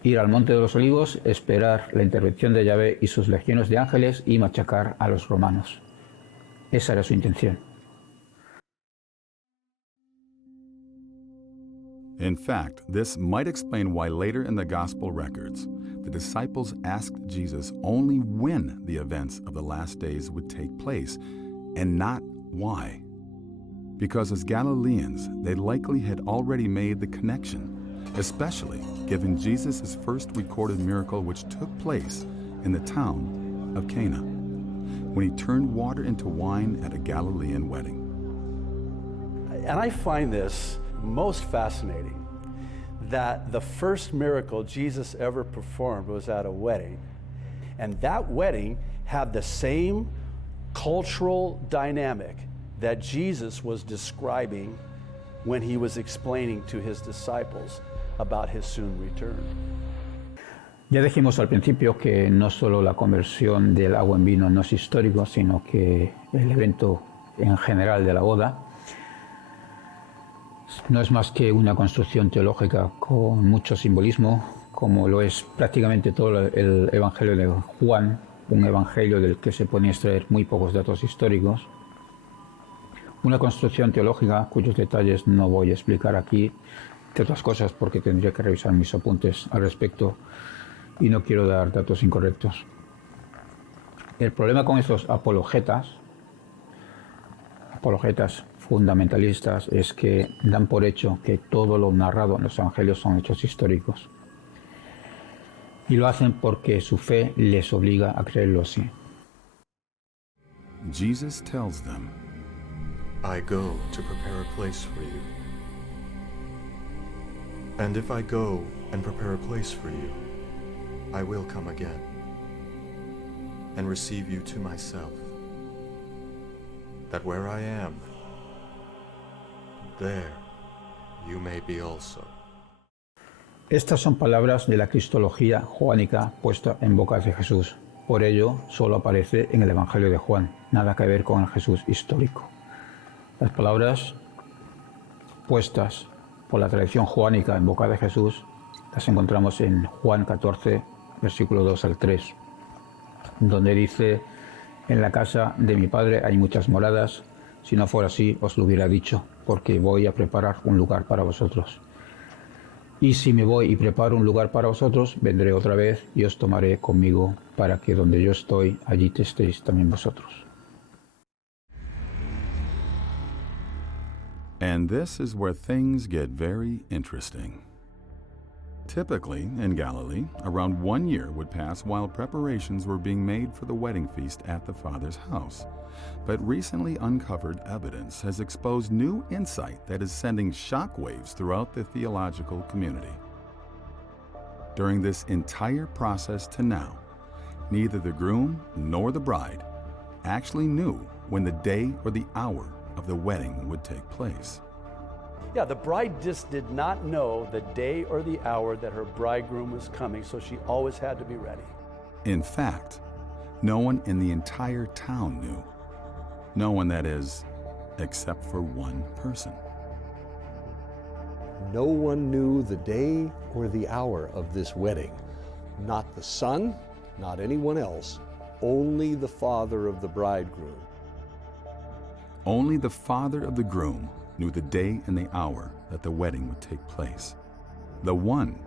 ir al Monte de los Olivos, esperar la intervención de Yahvé y sus legiones de ángeles y machacar a los romanos. Esa era su intención. In fact, this might explain why later in the Gospel records, the disciples asked Jesus only when the events of the last days would take place, and not why. Because as Galileans, they likely had already made the connection, especially given Jesus' first recorded miracle which took place in the town of Cana, when he turned water into wine at a Galilean wedding. And I find this most fascinating, that the first miracle Jesus ever performed was at a wedding, and that wedding had the same cultural dynamic that Jesus was describing when he was explaining to his disciples about his soon return. Ya dijimos al principio que no solo la conversión del agua en vino no es histórico, sino que el evento en general de la boda no es más que una construcción teológica con mucho simbolismo, como lo es prácticamente todo el Evangelio de Juan, un evangelio del que se pueden extraer muy pocos datos históricos. Una construcción teológica cuyos detalles no voy a explicar aquí, entre otras cosas porque tendría que revisar mis apuntes al respecto y no quiero dar datos incorrectos. El problema con estos apologetas fundamentalistas es que dan por hecho que todo lo narrado en los evangelios son hechos históricos. Y lo hacen porque su fe les obliga a creerlo así. Jesus tells them, I go to prepare a place for you. And if I go and prepare a place for you, I will come again and receive you to myself, that where I am, there you may be also. Estas son palabras de la cristología joánica puesta en boca de Jesús. Por ello, solo aparece en el Evangelio de Juan, nada que ver con el Jesús histórico. Las palabras puestas por la tradición joánica en boca de Jesús las encontramos en Juan 14, versículo 2 al 3, donde dice: en la casa de mi Padre hay muchas moradas, si no fuera así os lo hubiera dicho, porque voy a preparar un lugar para vosotros. Y si me voy y preparo un lugar para vosotros, vendré otra vez y os tomaré conmigo, para que donde yo estoy, allí estéis también vosotros. And this is where things get very interesting. Typically, in Galilee, around 1 year would pass while preparations were being made for the wedding feast at the Father's house. But recently uncovered evidence has exposed new insight that is sending shockwaves throughout the theological community. During this entire process to now, neither the groom nor the bride actually knew when the day or the hour of the wedding would take place. Yeah, the bride just did not know the day or the hour that her bridegroom was coming, so she always had to be ready. In fact, no one in the entire town knew. No one, that is, except for one person. No one knew the day or the hour of this wedding. Not the son, not anyone else, only the father of the bridegroom. Only the father of the groom knew the day and the hour that the wedding would take place. The one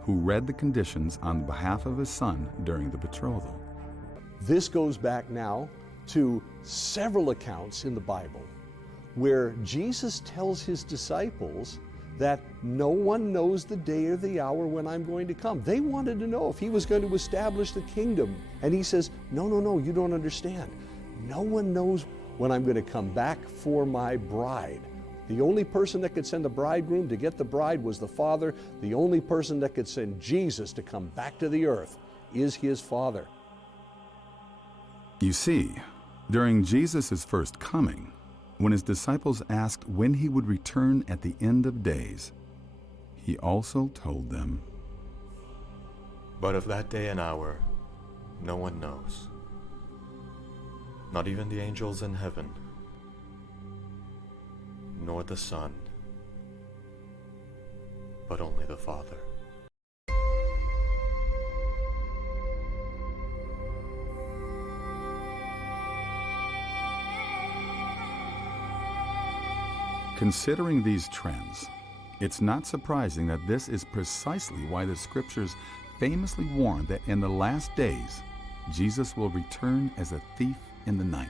who read the conditions on behalf of his son during the betrothal. This goes back now to several accounts in the Bible where Jesus tells his disciples that no one knows the day or the hour when I'm going to come. They wanted to know if he was going to establish the kingdom. And he says, no, you don't understand. No one knows when I'm going to come back for my bride. The only person that could send the bridegroom to get the bride was the Father. The only person that could send Jesus to come back to the earth is his Father. You see, during Jesus' first coming, when his disciples asked when he would return at the end of days, he also told them, But of that day and hour, no one knows, not even the angels in heaven, nor the Son, but only the Father. Considering these trends, It's not surprising that this is precisely why the Scriptures famously warn that in the last days, Jesus will return as a thief in the night,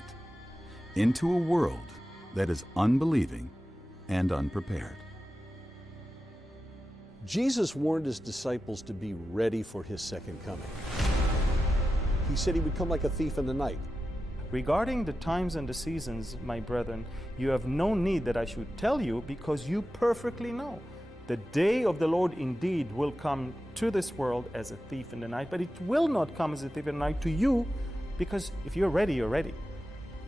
into a world that is unbelieving and unprepared. Jesus warned his disciples to be ready for his second coming. He said he would come like a thief in the night. Regarding the times and the seasons, my brethren, you have no need that I should tell you, because you perfectly know. The day of the Lord indeed will come to this world as a thief in the night, but it will not come as a thief in the night to you, because if you're ready, you're ready.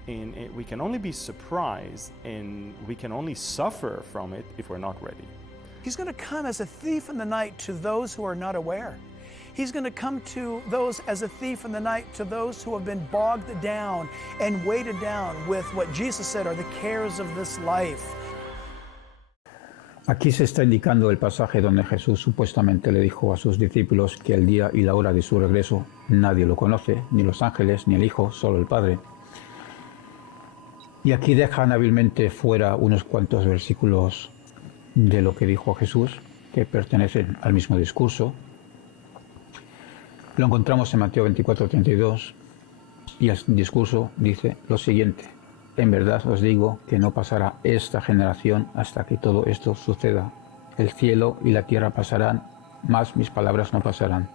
And we can only be surprised, and we can only suffer from it if we're not ready. He's going to come as a thief in the night to those who are not aware. He's going to come to those as a thief in the night, to those who have been bogged down and weighted down with what Jesus said are the cares of this life. Aquí se está indicando el pasaje donde Jesús supuestamente le dijo a sus discípulos que el día y la hora de su regreso nadie lo conoce, ni los ángeles, ni el Hijo, solo el Padre. Y aquí dejan hábilmente fuera unos cuantos versículos de lo que dijo Jesús, que pertenecen al mismo discurso. Lo encontramos en Mateo 24:32, y el discurso dice lo siguiente: en verdad os digo que no pasará esta generación hasta que todo esto suceda. El cielo y la tierra pasarán, mas mis palabras no pasarán.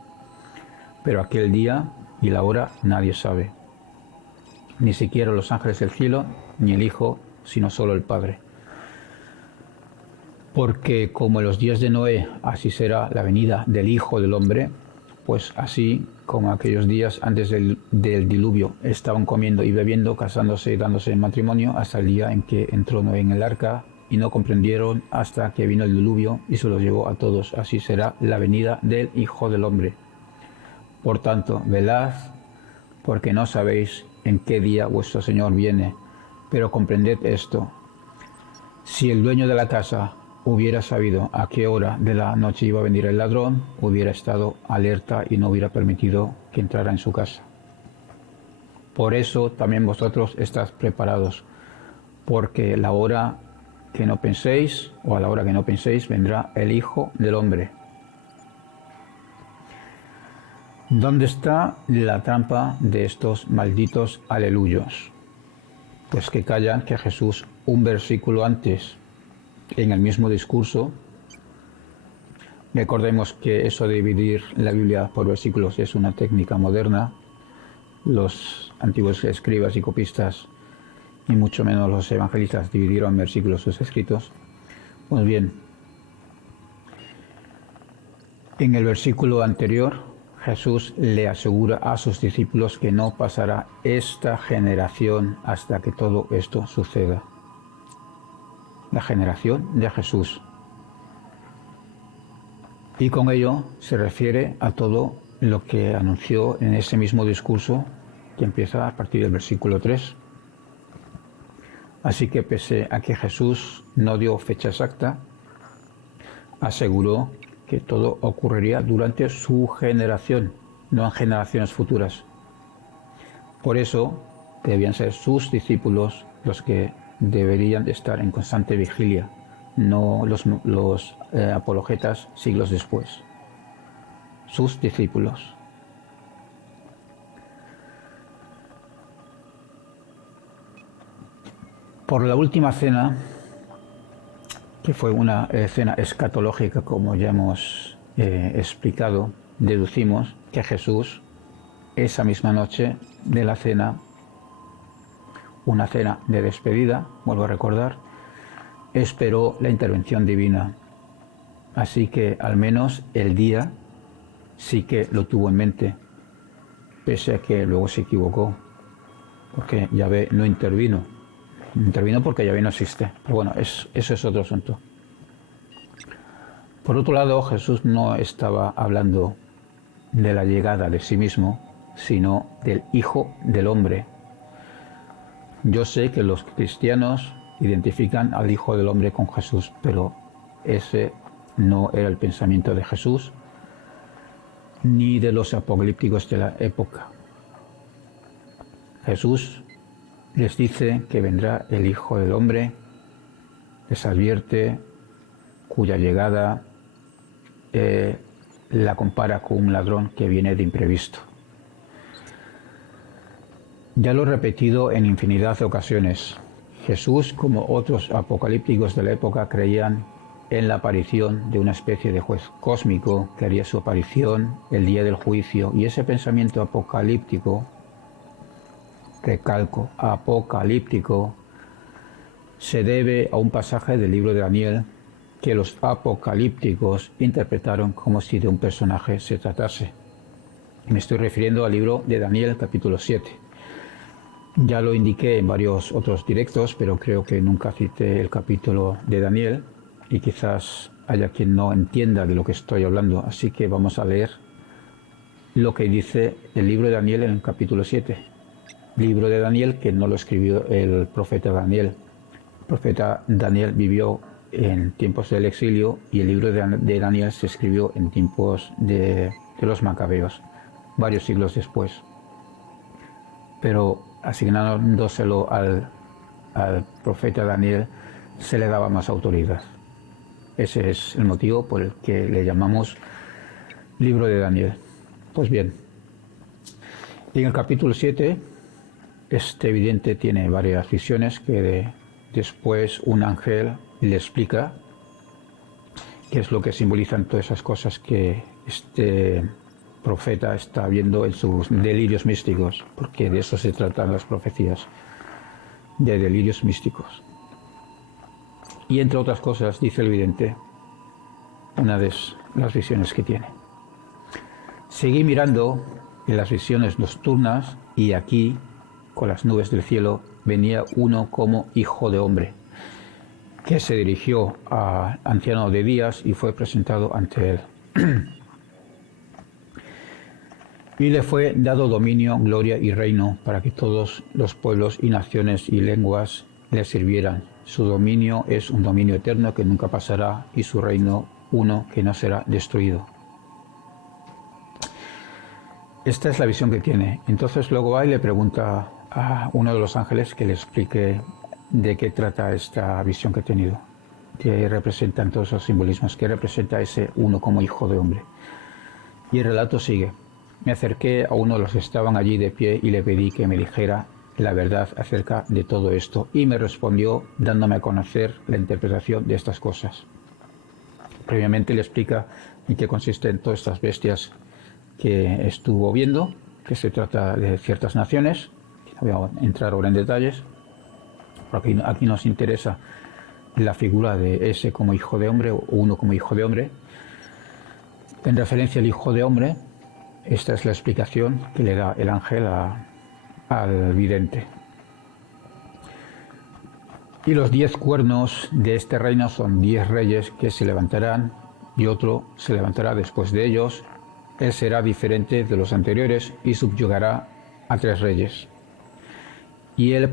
Pero aquel día y la hora nadie sabe, ni siquiera los ángeles del cielo, ni el Hijo, sino solo el Padre. Porque como en los días de Noé, así será la venida del Hijo del Hombre. Pues así como aquellos días antes del diluvio estaban comiendo y bebiendo, casándose y dándose en matrimonio, hasta el día en que entró Noé en el arca, y no comprendieron hasta que vino el diluvio y se los llevó a todos. Así será la venida del Hijo del Hombre. Por tanto, velad, porque no sabéis en qué día vuestro Señor viene. Pero comprended esto: si el dueño de la casa hubiera sabido a qué hora de la noche iba a venir el ladrón, hubiera estado alerta y no hubiera permitido que entrara en su casa. Por eso también vosotros estad preparados, porque la hora que no penséis, o a la hora que no penséis, vendrá el Hijo del Hombre. ¿Dónde está la trampa de estos malditos aleluyos? Pues que callan que Jesús, un versículo antes, en el mismo discurso, recordemos que eso de dividir la Biblia por versículos es una técnica moderna. Los antiguos escribas y copistas, y mucho menos los evangelistas, dividieron en versículos sus escritos. Pues bien, en el versículo anterior, Jesús le asegura a sus discípulos que no pasará esta generación hasta que todo esto suceda. La generación de Jesús. Y con ello se refiere a todo lo que anunció en ese mismo discurso, que empieza a partir del versículo 3. Así que pese a que Jesús no dio fecha exacta, aseguró que todo ocurriría durante su generación, no en generaciones futuras. Por eso debían ser sus discípulos los que deberían de estar en constante vigilia, no los apologetas siglos después. Sus discípulos. Por la última cena, que fue una cena escatológica, como ya hemos explicado, deducimos que Jesús, esa misma noche de la cena, una cena de despedida, vuelvo a recordar, esperó la intervención divina. Así que al menos el día sí que lo tuvo en mente, pese a que luego se equivocó, porque Yahvé no intervino. Intervino porque Yahvé no existe. Pero bueno, eso es otro asunto. Por otro lado, Jesús no estaba hablando de la llegada de sí mismo, sino del Hijo del Hombre. Yo sé que los cristianos identifican al Hijo del Hombre con Jesús, pero ese no era el pensamiento de Jesús ni de los apocalípticos de la época. Jesús les dice que vendrá el Hijo del Hombre, les advierte cuya llegada la compara con un ladrón que viene de imprevisto. Ya lo he repetido en infinidad de ocasiones. Jesús, como otros apocalípticos de la época, creían en la aparición de una especie de juez cósmico que haría su aparición el día del juicio, y ese pensamiento apocalíptico, recalco, apocalíptico, se debe a un pasaje del libro de Daniel que los apocalípticos interpretaron como si de un personaje se tratase. Me estoy refiriendo al libro de Daniel, capítulo 7. Ya lo indiqué en varios otros directos, pero creo que nunca cité el capítulo de Daniel y quizás haya quien no entienda de lo que estoy hablando, así que vamos a leer lo que dice el libro de Daniel en el capítulo 7. Libro de Daniel que no lo escribió el profeta Daniel. El profeta Daniel vivió en tiempos del exilio y el libro de Daniel se escribió en tiempos de los macabeos, varios siglos después. Pero asignándoselo al profeta Daniel se le daba más autoridad. Ese es el motivo por el que le llamamos libro de Daniel. Pues bien, en el capítulo 7, este vidente tiene varias visiones que después un ángel le explica qué es lo que simbolizan todas esas cosas que este profeta está viendo en sus delirios místicos, porque de eso se tratan las profecías, de delirios místicos. Y entre otras cosas, dice el vidente, una de las visiones que tiene: seguí mirando en las visiones nocturnas y aquí, con las nubes del cielo, venía uno como hijo de hombre, que se dirigió al anciano de días y fue presentado ante él. Y le fue dado dominio, gloria y reino para que todos los pueblos y naciones y lenguas le sirvieran. Su dominio es un dominio eterno que nunca pasará y su reino uno que no será destruido. Esta es la visión que tiene. Entonces luego va y le pregunta a uno de los ángeles que le explique de qué trata esta visión que ha tenido, qué representan todos esos simbolismos, qué representa ese uno como hijo de hombre. Y el relato sigue. Me acerqué a uno de los que estaban allí de pie y le pedí que me dijera la verdad acerca de todo esto, y me respondió dándome a conocer la interpretación de estas cosas. Previamente le explica en qué consisten todas estas bestias que estuvo viendo, que se trata de ciertas naciones. No voy a entrar ahora en detalles, porque aquí nos interesa la figura de ese como hijo de hombre o uno como hijo de hombre. En referencia al hijo de hombre, esta es la explicación que le da el ángel al vidente. Y los 10 cuernos de este reino son 10 reyes que se levantarán, y otro se levantará después de ellos. Él será diferente de los anteriores y subyugará a 3 reyes. Y él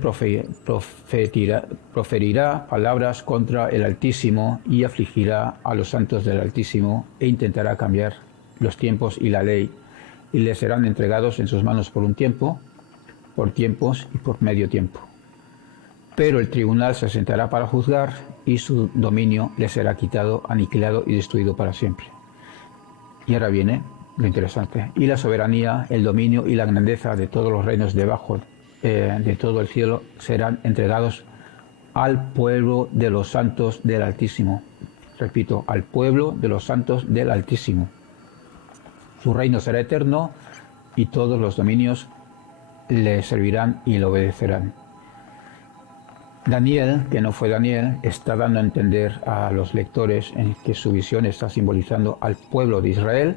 proferirá palabras contra el Altísimo y afligirá a los santos del Altísimo e intentará cambiar los tiempos y la ley, y les serán entregados en sus manos por un tiempo, por tiempos y por medio tiempo. Pero el tribunal se sentará para juzgar y su dominio le será quitado, aniquilado y destruido para siempre. Y ahora viene lo interesante. Y la soberanía, el dominio y la grandeza de todos los reinos debajo de todo el cielo serán entregados al pueblo de los santos del Altísimo. Repito, al pueblo de los santos del Altísimo. Su reino será eterno y todos los dominios le servirán y le obedecerán. Daniel, que no fue Daniel, está dando a entender a los lectores en que su visión está simbolizando al pueblo de Israel,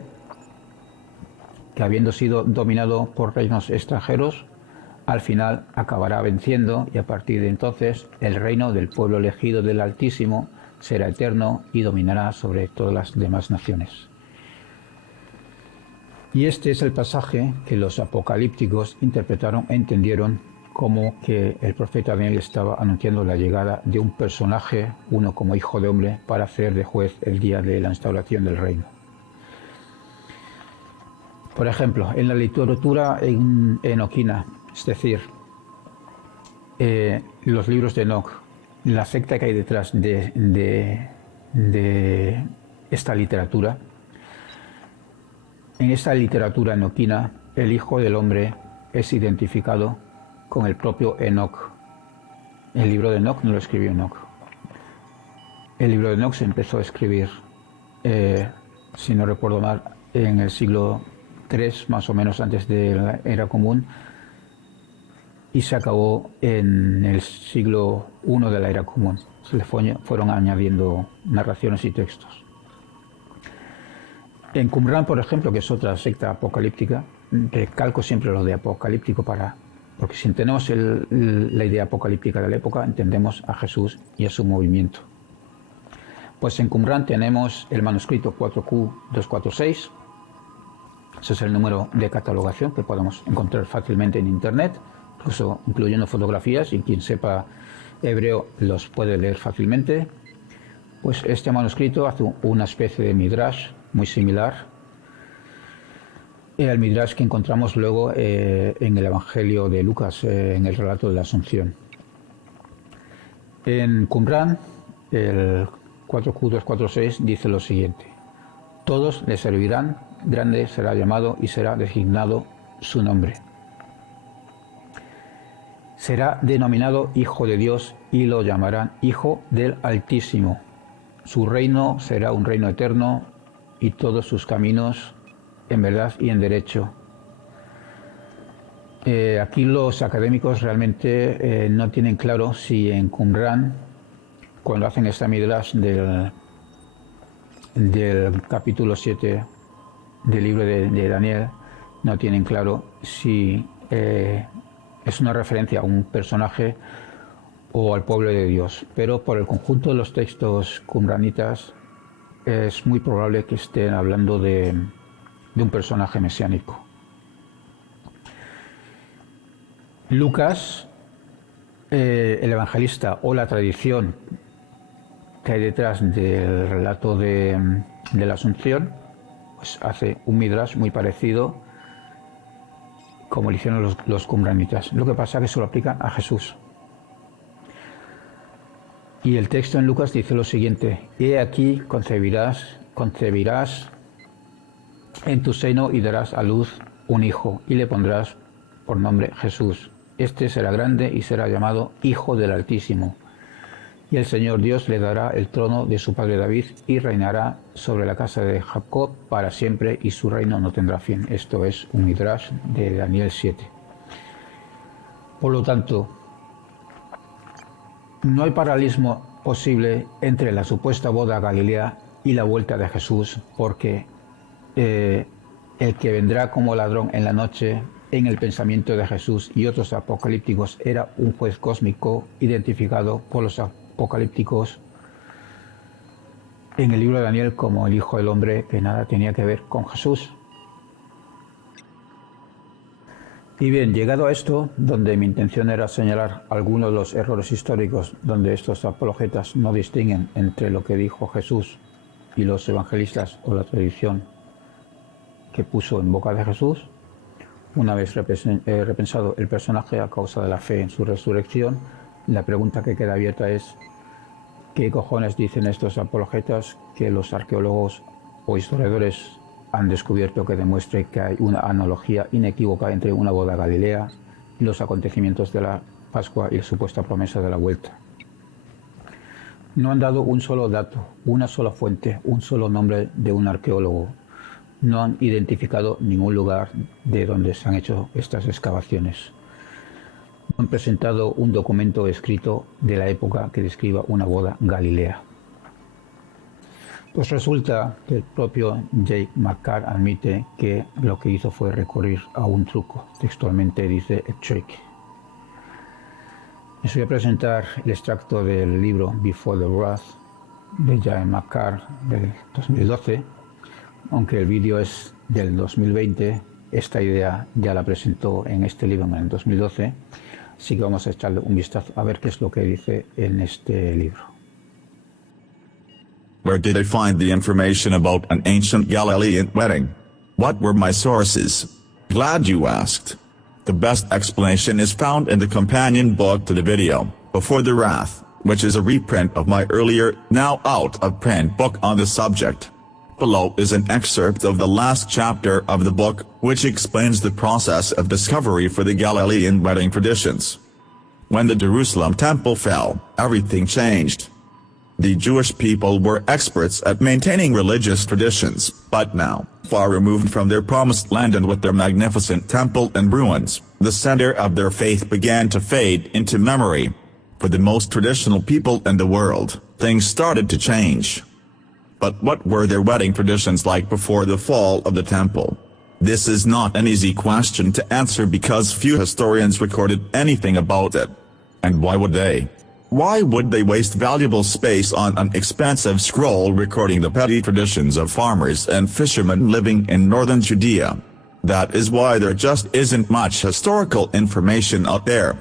que habiendo sido dominado por reinos extranjeros, al final acabará venciendo, y a partir de entonces el reino del pueblo elegido del Altísimo será eterno y dominará sobre todas las demás naciones. Y este es el pasaje que los apocalípticos interpretaron e entendieron como que el profeta Daniel estaba anunciando la llegada de un personaje, uno como hijo de hombre, para hacer de juez el día de la instauración del reino. Por ejemplo, en la literatura enoquina, es decir, los libros de Enoc, la secta que hay detrás de de esta literatura. En esta literatura enoquina, el Hijo del Hombre es identificado con el propio Enoc. El libro de Enoc no lo escribió Enoc. El libro de Enoc se empezó a escribir, si no recuerdo mal, en el siglo III, más o menos antes de la Era Común, y se acabó en el siglo I de la Era Común. Se le fueron añadiendo narraciones y textos. En Qumran, por ejemplo, que es otra secta apocalíptica, recalco siempre lo de apocalíptico porque si entendemos la idea apocalíptica de la época, entendemos a Jesús y a su movimiento. Pues en Qumran tenemos el manuscrito 4Q246, ese es el número de catalogación que podemos encontrar fácilmente en internet, incluso incluyendo fotografías, y quien sepa hebreo los puede leer fácilmente. Pues este manuscrito hace una especie de midrash muy similar al midrash que encontramos luego en el Evangelio de Lucas, en el relato de la Asunción. En Qumran, el 4Q246 dice lo siguiente: todos le servirán, grande será llamado y será designado su nombre. Será denominado Hijo de Dios y lo llamarán Hijo del Altísimo. Su reino será un reino eterno y todos sus caminos en verdad y en derecho. Aquí los académicos realmente no tienen claro si en Qumran, cuando hacen esta midrash del capítulo 7 del libro de Daniel, no tienen claro si es una referencia a un personaje o al pueblo de Dios, pero por el conjunto de los textos qumranitas es muy probable que estén hablando de un personaje mesiánico. Lucas, el evangelista, o la tradición que hay detrás del relato de la Asunción, pues hace un midrash muy parecido como lo hicieron los qumranitas. Lo que pasa es que se lo aplican a Jesús. Y el texto en Lucas dice lo siguiente: he aquí concebirás en tu seno y darás a luz un hijo, y le pondrás por nombre Jesús. Este será grande y será llamado Hijo del Altísimo. Y el Señor Dios le dará el trono de su padre David y reinará sobre la casa de Jacob para siempre, y su reino no tendrá fin. Esto es un midrash de Daniel 7. Por lo tanto, no hay paralelismo posible entre la supuesta boda a Galilea y la vuelta de Jesús, porque el que vendrá como ladrón en la noche, en el pensamiento de Jesús y otros apocalípticos, era un juez cósmico identificado por los apocalípticos en el libro de Daniel como el Hijo del Hombre, que nada tenía que ver con Jesús. Y bien, llegado a esto, donde mi intención era señalar algunos de los errores históricos donde estos apologetas no distinguen entre lo que dijo Jesús y los evangelistas o la tradición que puso en boca de Jesús, una vez repensado el personaje a causa de la fe en su resurrección, la pregunta que queda abierta es: ¿qué cojones dicen estos apologetas que los arqueólogos o historiadores han descubierto que demuestre que hay una analogía inequívoca entre una boda a Galilea y los acontecimientos de la Pascua y la supuesta promesa de la vuelta? No han dado un solo dato, una sola fuente, un solo nombre de un arqueólogo. No han identificado ningún lugar de donde se han hecho estas excavaciones. No han presentado un documento escrito de la época que describa una boda galilea. Pues resulta que el propio Jake McCarr admite que lo que hizo fue recurrir a un truco. Textualmente dice a trick. Les voy a presentar el extracto del libro Before the Wrath de Jake McCarr del 2012. Aunque el vídeo es del 2020, esta idea ya la presentó en este libro en el 2012, así que vamos a echarle un vistazo a ver qué es lo que dice en este libro. Where did I find the information about an ancient Galilean wedding? What were my sources? Glad you asked. The best explanation is found in the companion book to the video, Before the Wrath, which is a reprint of my earlier, now out-of-print book on the subject. Below is an excerpt of the last chapter of the book, which explains the process of discovery for the Galilean wedding traditions. When the Jerusalem temple fell, everything changed. The Jewish people were experts at maintaining religious traditions, but now, far removed from their promised land and with their magnificent temple in ruins, the center of their faith began to fade into memory. For the most traditional people in the world, things started to change. But what were their wedding traditions like before the fall of the temple? This is not an easy question to answer because few historians recorded anything about it. And why would they? Why would they waste valuable space on an expansive scroll recording the petty traditions of farmers and fishermen living in northern Judea? That is why there just isn't much historical information out there.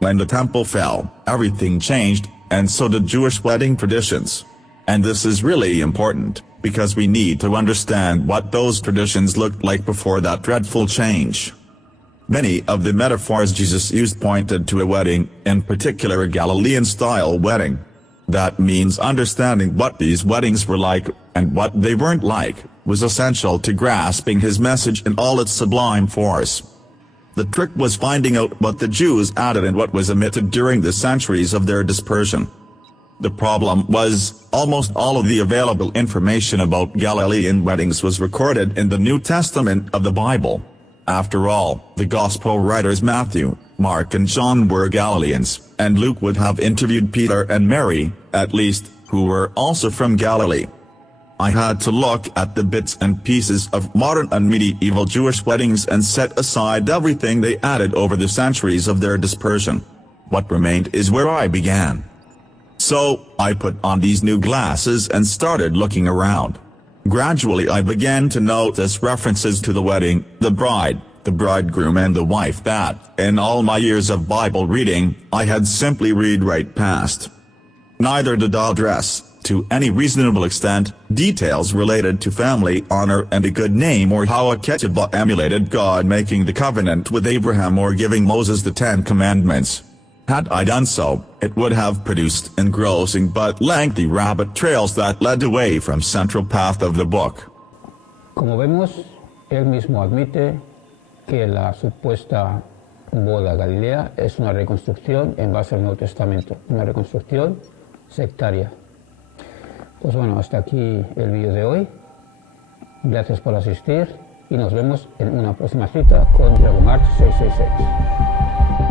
When the temple fell, everything changed, and so did Jewish wedding traditions. And this is really important, because we need to understand what those traditions looked like before that dreadful change. Many of the metaphors Jesus used pointed to a wedding, in particular a Galilean-style wedding. That means understanding what these weddings were like, and what they weren't like, was essential to grasping his message in all its sublime force. The trick was finding out what the Jews added and what was omitted during the centuries of their dispersion. The problem was, almost all of the available information about Galilean weddings was recorded in the New Testament of the Bible. After all, the Gospel writers Matthew, Mark and John were Galileans, and Luke would have interviewed Peter and Mary, at least, who were also from Galilee. I had to look at the bits and pieces of modern and medieval Jewish weddings and set aside everything they added over the centuries of their dispersion. What remained is where I began. So, I put on these new glasses and started looking around. Gradually I began to notice references to the wedding, the bride, the bridegroom and the wife that, in all my years of Bible reading, I had simply read right past. Neither did I address, to any reasonable extent, details related to family honor and a good name or how a ketubah emulated God making the covenant with Abraham or giving Moses the 10 Commandments. Had I done so, it would have produced engrossing but lengthy rabbit trails that led away from central path of the book. Como vemos, él mismo admite que la supuesta boda Galilea es una reconstrucción en base al Nuevo Testamento, una reconstrucción sectaria. Pues bueno, hasta aquí el vídeo de hoy. Gracias por asistir y nos vemos en una próxima cita con Dragon Art 666.